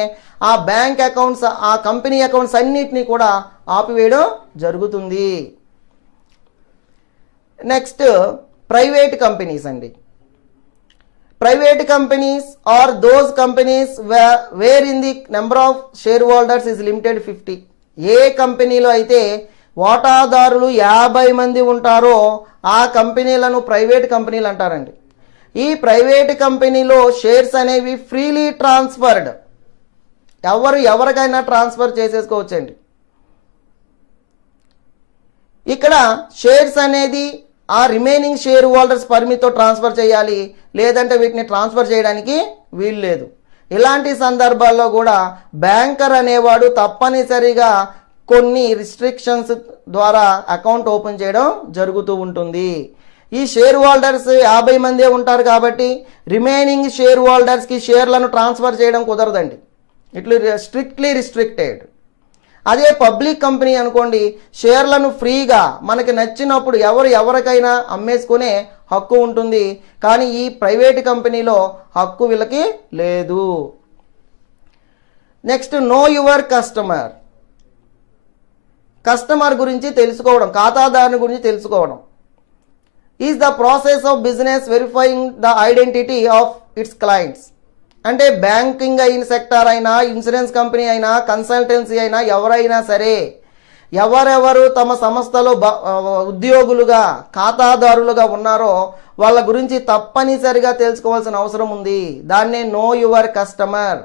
ఆ బ్యాంక్ అకౌంట్స్ ఆ కంపెనీ అకౌంట్స్ అన్నిటినీ కూడా ఆపివేయడం జరుగుతుంది. నెక్స్ట్ ప్రైవేట్ కంపెనీస్ అండి. Private companies are those companies where in the number of shareholders is limited 50. ఏ కంపెనీలో అయితే వాటాదారులు 50 మంది ఉంటారో ఆ కంపెనీలను ప్రైవేట్ కంపెనీలు అంటారండి. ఈ ప్రైవేట్ కంపెనీలో షేర్స్ అనేవి ఫ్రీలీ ట్రాన్స్ఫర్డ్, ఎవరికైనా ట్రాన్స్ఫర్ చేసేసుకోవచ్చండి. ఇక్కడ షేర్స్ అనేది ఆ రిమైనింగ్ షేర్ హోల్డర్స్ పర్మిట్తో ట్రాన్స్ఫర్ చేయాలి, లేదంటే వీటిని ట్రాన్స్ఫర్ చేయడానికి వీలు లేదు. ఇలాంటి సందర్భాల్లో కూడా బ్యాంకర్ అనేవాడు తప్పనిసరిగా కొన్ని రిస్ట్రిక్షన్స్ ద్వారా అకౌంట్ ఓపెన్ చేయడం జరుగుతూ ఉంటుంది. ఈ షేర్ హోల్డర్స్ 50 మందే ఉంటారు కాబట్టి రిమైనింగ్ షేర్ హోల్డర్స్కి షేర్లను ట్రాన్స్ఫర్ చేయడం కుదరదండి. ఇట్లా స్ట్రిక్ట్లీ రిస్ట్రిక్టెడ్. అదే పబ్లిక్ కంపెనీ అనుకోండి, షేర్లను ఫ్రీగా మనకి నచ్చినప్పుడు ఎవరికైనా అమ్మేసుకునే హక్కు ఉంటుంది. కానీ ఈ ప్రైవేట్ కంపెనీలో హక్కు వీళ్ళకి లేదు. Next, know your customer. Customer గురించి తెలుసుకోవడం, ఖాతాదారుని గురించి తెలుసుకోవడం. Is the process of business verifying the identity of its clients. అంటే బ్యాంకింగ్ అయిన సెక్టార్ అయినా, ఇన్సూరెన్స్ కంపెనీ అయినా, కన్సల్టెన్సీ అయినా, ఎవరైనా సరే ఎవరెవరు తమ సంస్థలో ఉద్యోగులుగా ఖాతాదారులుగా ఉన్నారో వాళ్ళ గురించి తప్పనిసరిగా తెలుసుకోవాల్సిన అవసరం ఉంది. దాన్నే నో యువర్ కస్టమర్.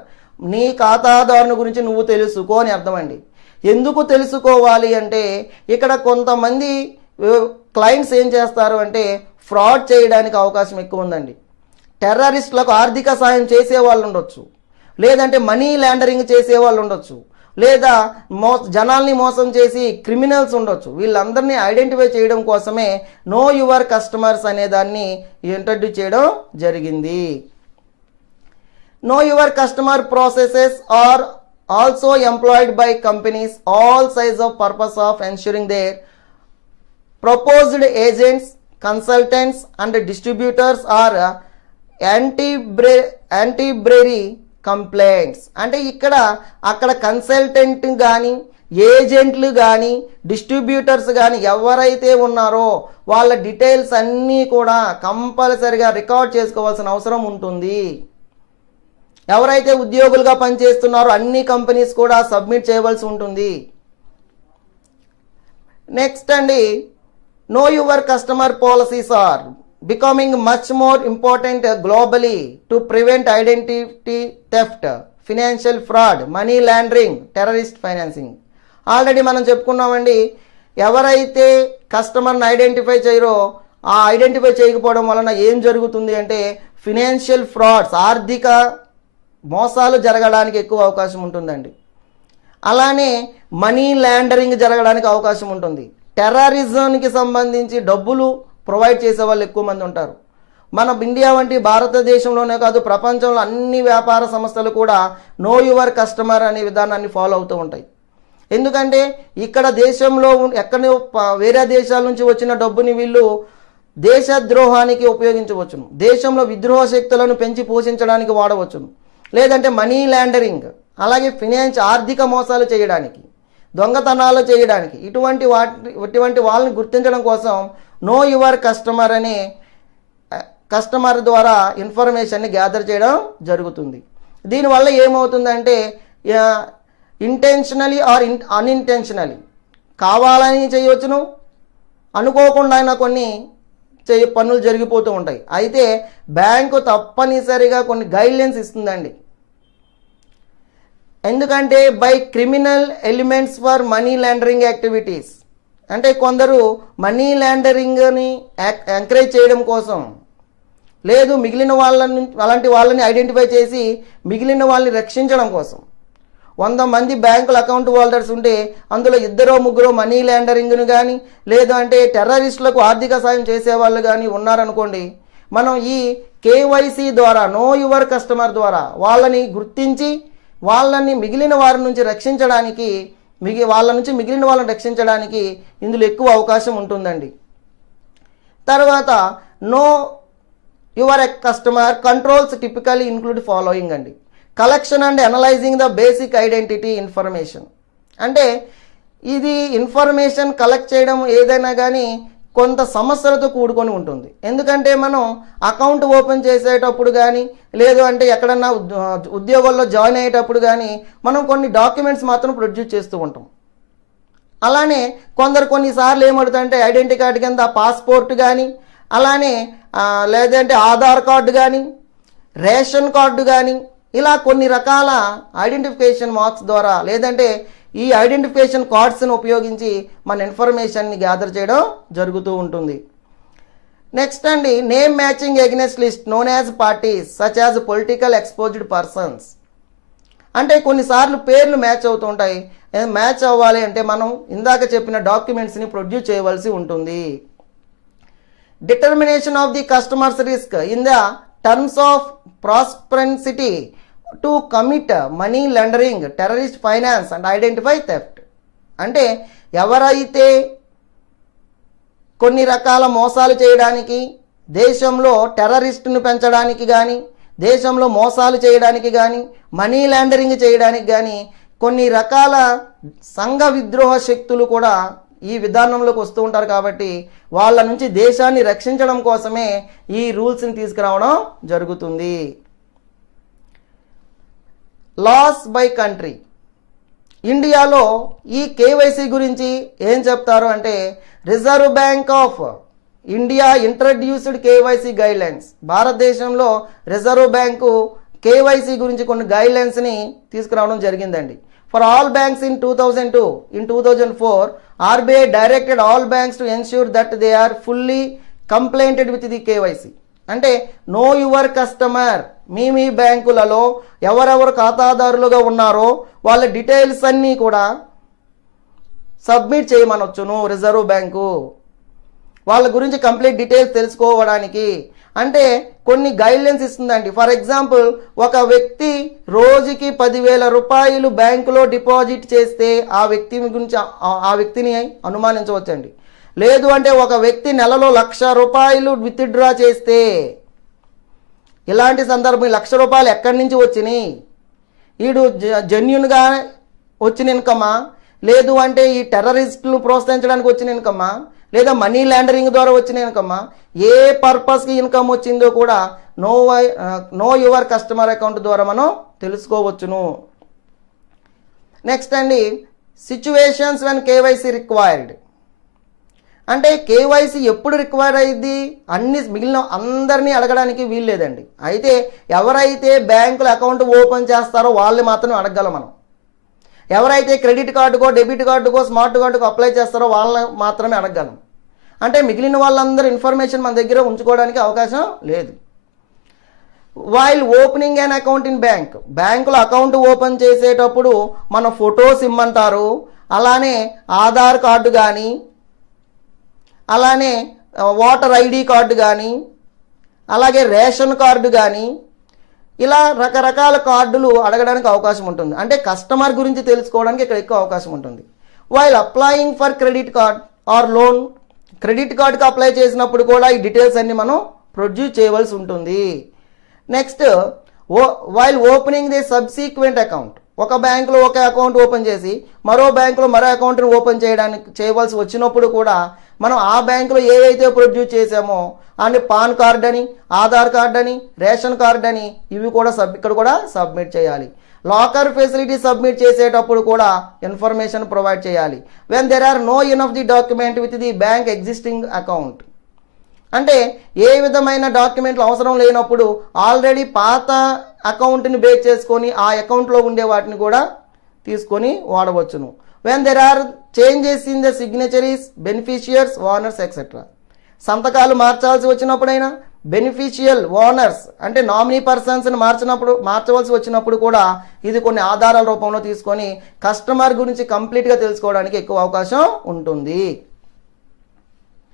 నీ ఖాతాదారుని గురించి నువ్వు తెలుసుకో అని అర్థం అండి. ఎందుకు తెలుసుకోవాలి అంటే ఇక్కడ కొంతమంది క్లయింట్స్ ఏం చేస్తారు అంటే ఫ్రాడ్ చేయడానికి అవకాశం ఎక్కువ ఉందండి. టెర్రరిస్టులకు ఆర్థిక సాయం చేసే వాళ్ళు ఉండొచ్చు, లేదంటే మనీ లాండరింగ్ చేసే వాళ్ళు ఉండొచ్చు, లేదా జనాల్ని మోసం చేసి క్రిమినల్స్ ఉండొచ్చు. వీళ్ళందరినీ ఐడెంటిఫై చేయడం కోసమే నో యువర్ కస్టమర్స్ అనే దాన్ని ఇంట్రడ్యూస్ చేయడం జరిగింది. Know your customer processes are also employed by companies all size of purpose of ensuring their proposed agents, consultants and distributors are anti-bribery complaints. అంటే అక్కడ కన్సల్టెంట్ కానీ, ఏజెంట్లు కానీ, డిస్ట్రిబ్యూటర్స్ కానీ ఎవరైతే ఉన్నారో వాళ్ళ డీటెయిల్స్ అన్నీ కూడా కంపల్సరిగా రికార్డ్ చేసుకోవాల్సిన అవసరం ఉంటుంది. ఎవరైతే ఉద్యోగులుగా పనిచేస్తున్నారో అన్ని కంపెనీస్ కూడా సబ్మిట్ చేయవలసి ఉంటుంది. నెక్స్ట్ అండి, know your customer policies are becoming much more important globally to prevent identity theft, financial fraud, money laundering, terrorist financing. Already మనం చెప్పుకున్నామండి, ఎవరైతే కస్టమర్ని ఐడెంటిఫై చేయరో ఆ ఐడెంటిఫై చేయకపోవడం వలన ఏం జరుగుతుంది అంటే ఫినాన్షియల్ ఫ్రాడ్స్, ఆర్థిక మోసాలు జరగడానికి ఎక్కువ అవకాశం ఉంటుందండి. అలానే మనీ లాండరింగ్ జరగడానికి అవకాశం ఉంటుంది. టెర్రరిజంకి సంబంధించి డబ్బులు ప్రొవైడ్ చేసే వాళ్ళు ఎక్కువ మంది ఉంటారు. మన ఇండియా వంటి భారతదేశంలోనే కాదు, ప్రపంచంలో అన్ని వ్యాపార సంస్థలు కూడా నో యువర్ కస్టమర్ అనే విధానాన్ని ఫాలో అవుతూ ఉంటాయి. ఎందుకంటే ఇక్కడ దేశంలో ఎక్కడో వేరే దేశాల నుంచి వచ్చిన డబ్బుని వీళ్ళు దేశద్రోహానికి ఉపయోగించవచ్చును, దేశంలో విద్రోహ శక్తులను పెంచి పోషించడానికి వాడవచ్చును, లేదంటే మనీ లాండరింగ్, అలాగే ఆర్థిక మోసాలు చేయడానికి, దొంగతనాలు చేయడానికి, ఇటువంటి వాళ్ళని గుర్తించడం కోసం నో యువర్ కస్టమర్ అనే కస్టమర్ ద్వారా ఇన్ఫర్మేషన్ని గ్యాదర్ చేయడం జరుగుతుంది. దీనివల్ల ఏమవుతుందంటే ఇంటెన్షనలీ ఆర్ అన్ఇంటెన్షనలీ కావాలని చేయవచ్చును, అనుకోకుండా అయినా కొన్ని పనులు జరిగిపోతూ ఉంటాయి. అయితే బ్యాంకు తప్పనిసరిగా కొన్ని గైడ్లైన్స్ ఇస్తుందండి. ఎందుకంటే by criminal elements for money laundering activities, అంటే కొందరు మనీ లాండరింగ్ని ఎంకరేజ్ చేయడం కోసం, లేదు మిగిలిన అలాంటి వాళ్ళని ఐడెంటిఫై చేసి మిగిలిన వాళ్ళని రక్షించడం కోసం 100 మంది బ్యాంకుల అకౌంట్ హోల్డర్స్ ఉంటే అందులో 2-3 మనీ లాండరింగ్ను కానీ, లేదు అంటే టెర్రరిస్టులకు ఆర్థిక సాయం చేసేవాళ్ళు కానీ ఉన్నారనుకోండి, మనం ఈ కేవైసీ ద్వారా, నో యువర్ కస్టమర్ ద్వారా వాళ్ళని గుర్తించి వాళ్ళని మిగిలిన వారి నుంచి రక్షించడానికి, మిగిలిన వాళ్ళని రక్షించడానికి ఇందులో ఎక్కువ అవకాశం ఉంటుందండి. తర్వాత know your customer controls typically include following అండి. Collection and analysing the basic identity information. అంటే ఇది ఇన్ఫర్మేషన్ కలెక్ట్ చేయడం ఏదైనా కానీ కొంత సమస్యలతో కూడుకొని ఉంటుంది. ఎందుకంటే మనం అకౌంట్ ఓపెన్ చేసేటప్పుడు కానీ, లేదు అంటే ఎక్కడన్నా ఉద్యోగాల్లో జాయిన్ అయ్యేటప్పుడు కానీ మనం కొన్ని డాక్యుమెంట్స్ మాత్రం ప్రొడ్యూస్ చేస్తూ ఉంటాం. అలానే కొందరు కొన్నిసార్లు ఏమడుతుంటే ఐడెంటిటీ కార్డు కింద పాస్పోర్ట్ కానీ అలానే లేదంటే ఆధార్ కార్డు కానీ రేషన్ కార్డు కానీ ఇలా కొన్ని రకాల ఐడెంటిఫికేషన్ మార్క్స్ ద్వారా లేదంటే ఈ ఐడెంటిఫికేషన్ కార్డ్స్ని ఉపయోగించి మన ఇన్ఫర్మేషన్ని గ్యాదర్ చేయడం జరుగుతూ ఉంటుంది. నెక్స్ట్ అండి, name matching against list known as parties such as political exposed persons. అంటే కొన్నిసార్లు పేర్లు మ్యాచ్ అవుతూ ఉంటాయి. మ్యాచ్ అవ్వాలి అంటే మనం ఇందాక చెప్పిన డాక్యుమెంట్స్ని ప్రొడ్యూస్ చేయవలసి ఉంటుంది. Determination of the customer's risk in the terms of propensity to commit money laundering, terrorist finance and identify theft. అంటే ఎవరైతే కొన్ని రకాల మోసాలు చేయడానికి, దేశంలో టెర్రరిస్టును పెంచడానికి కానీ, దేశంలో మోసాలు చేయడానికి కానీ, మనీ లాండరింగ్ చేయడానికి కానీ కొన్ని రకాల సంఘ విద్రోహ శక్తులు కూడా ఈ విధానంలోకి వస్తూ ఉంటారు. కాబట్టి వాళ్ళ నుంచి దేశాన్ని రక్షించడం కోసమే ఈ రూల్స్ని తీసుకురావడం జరుగుతుంది. Laws by country. ఇండియాలో ఈ కేవైసీ గురించి ఏం చెప్తారు అంటే Reserve Bank of India introduced KYC guidelines. భారతదేశంలో రిజర్వ్ బ్యాంకు కేవైసీ గురించి కొన్ని గైడ్లైన్స్ని తీసుకురావడం జరిగిందండి. For all banks in 2002, in 2004 RBI directed all banks to ensure that they are fully compliant with the KYC. అంటే నో యువర్ కస్టమర్, మీ బ్యాంకులలో ఎవరెవరు ఖాతాదారులుగా ఉన్నారో వాళ్ళ డీటెయిల్స్ అన్నీ కూడా సబ్మిట్ చేయమనొచ్చును రిజర్వ్ బ్యాంకు, వాళ్ళ గురించి కంప్లీట్ డీటెయిల్స్ తెలుసుకోవడానికి. అంటే కొన్ని గైడ్లైన్స్ ఇస్తుందండి. ఫర్ ఎగ్జాంపుల్, ఒక వ్యక్తి రోజుకి 10,000 రూపాయలు బ్యాంకులో డిపాజిట్ చేస్తే ఆ వ్యక్తిని అనుమానించవచ్చండి. లేదు అంటే ఒక వ్యక్తి నెలలో 1,00,000 రూపాయలు విత్డ్రా చేస్తే ఇలాంటి సందర్భం 1,00,000 రూపాయలు ఎక్కడి నుంచి వచ్చినాయి, వీడు జెన్యున్గా వచ్చిన ఇన్కమా, లేదు అంటే ఈ టెర్రరిస్టులు ప్రోత్సహించడానికి వచ్చిన ఇన్కమా, లేదా మనీ లాండరింగ్ ద్వారా వచ్చిన ఇన్కమా, ఏ పర్పస్కి ఇన్కమ్ వచ్చిందో కూడా నో యువర్ కస్టమర్ అకౌంట్ ద్వారా మనం తెలుసుకోవచ్చును. నెక్స్ట్ అండి, సిచ్యువేషన్స్ వెన్ కేవైసీ రిక్వైర్డ్. అంటే కేవైసీ ఎప్పుడు రిక్వైర్ అయ్యిద్ది, మిగిలిన అందరినీ అడగడానికి వీలు లేదండి. అయితే ఎవరైతే బ్యాంకుల అకౌంట్ ఓపెన్ చేస్తారో వాళ్ళని మాత్రమే అడగగలం మనం. ఎవరైతే క్రెడిట్ కార్డుకో, డెబిట్ కార్డుకో, స్మార్ట్ కార్డుకో అప్లై చేస్తారో వాళ్ళని మాత్రమే అడగగలం. అంటే మిగిలిన వాళ్ళందరూ ఇన్ఫర్మేషన్ మన దగ్గర ఉంచుకోవడానికి అవకాశం లేదు. While opening an account in bank, బ్యాంకులో అకౌంట్ ఓపెన్ చేసేటప్పుడు మన ఫొటోస్ ఇమ్మంటారు. అలానే ఆధార్ కార్డు కానీ, అలానే ఓటర్ ఐడి కార్డు కానీ, అలాగే రేషన్ కార్డు కానీ, ఇలా రకరకాల కార్డులు అడగడానికి అవకాశం ఉంటుంది. అంటే కస్టమర్ గురించి తెలుసుకోవడానికి ఇక్కడ ఎక్కువ అవకాశం ఉంటుంది. While applying for credit card or loan, credit కార్డుకి అప్లై చేసినప్పుడు కూడా ఈ డీటెయిల్స్ అన్ని మనం ప్రొడ్యూస్ చేయవలసి ఉంటుంది. Next, while opening the subsequent account, ఒక బ్యాంకులో ఒక అకౌంట్ ఓపెన్ చేసి మరో బ్యాంకులో మరో అకౌంట్ని ఓపెన్ చేయవలసి వచ్చినప్పుడు కూడా మనం ఆ బ్యాంకులో ఏవైతే ప్రొడ్యూస్ చేసామో అన్ని పాన్ కార్డ్ అని, ఆధార్ కార్డ్ అని, రేషన్ కార్డ్ అని ఇవి కూడా ఇక్కడ కూడా సబ్మిట్ చేయాలి. లాకర్ ఫెసిలిటీ సబ్మిట్ చేసేటప్పుడు కూడా ఇన్ఫర్మేషన్ ప్రొవైడ్ చేయాలి. When there are no in of the document with the bank existing account. అంటే ఏ విధమైన డాక్యుమెంట్లు అవసరం లేనప్పుడు ఆల్రెడీ పాత అకౌంట్ని బేస్ చేసుకొని ఆ అకౌంట్లో ఉండే వాటిని కూడా తీసుకొని వాడవచ్చును. When there are changes in the signatories, beneficiaries, owners etcetera. సంతకాలు మార్చాల్సి వచ్చినప్పుడైనా, బెనిఫిషియల్ ఓనర్స్ అంటే నామినీ పర్సన్స్ని మార్చవలసి వచ్చినప్పుడు కూడా ఇది కొన్ని ఆధారాల రూపంలో తీసుకొని కస్టమర్ గురించి కంప్లీట్గా తెలుసుకోవడానికి ఎక్కువ అవకాశం ఉంటుంది.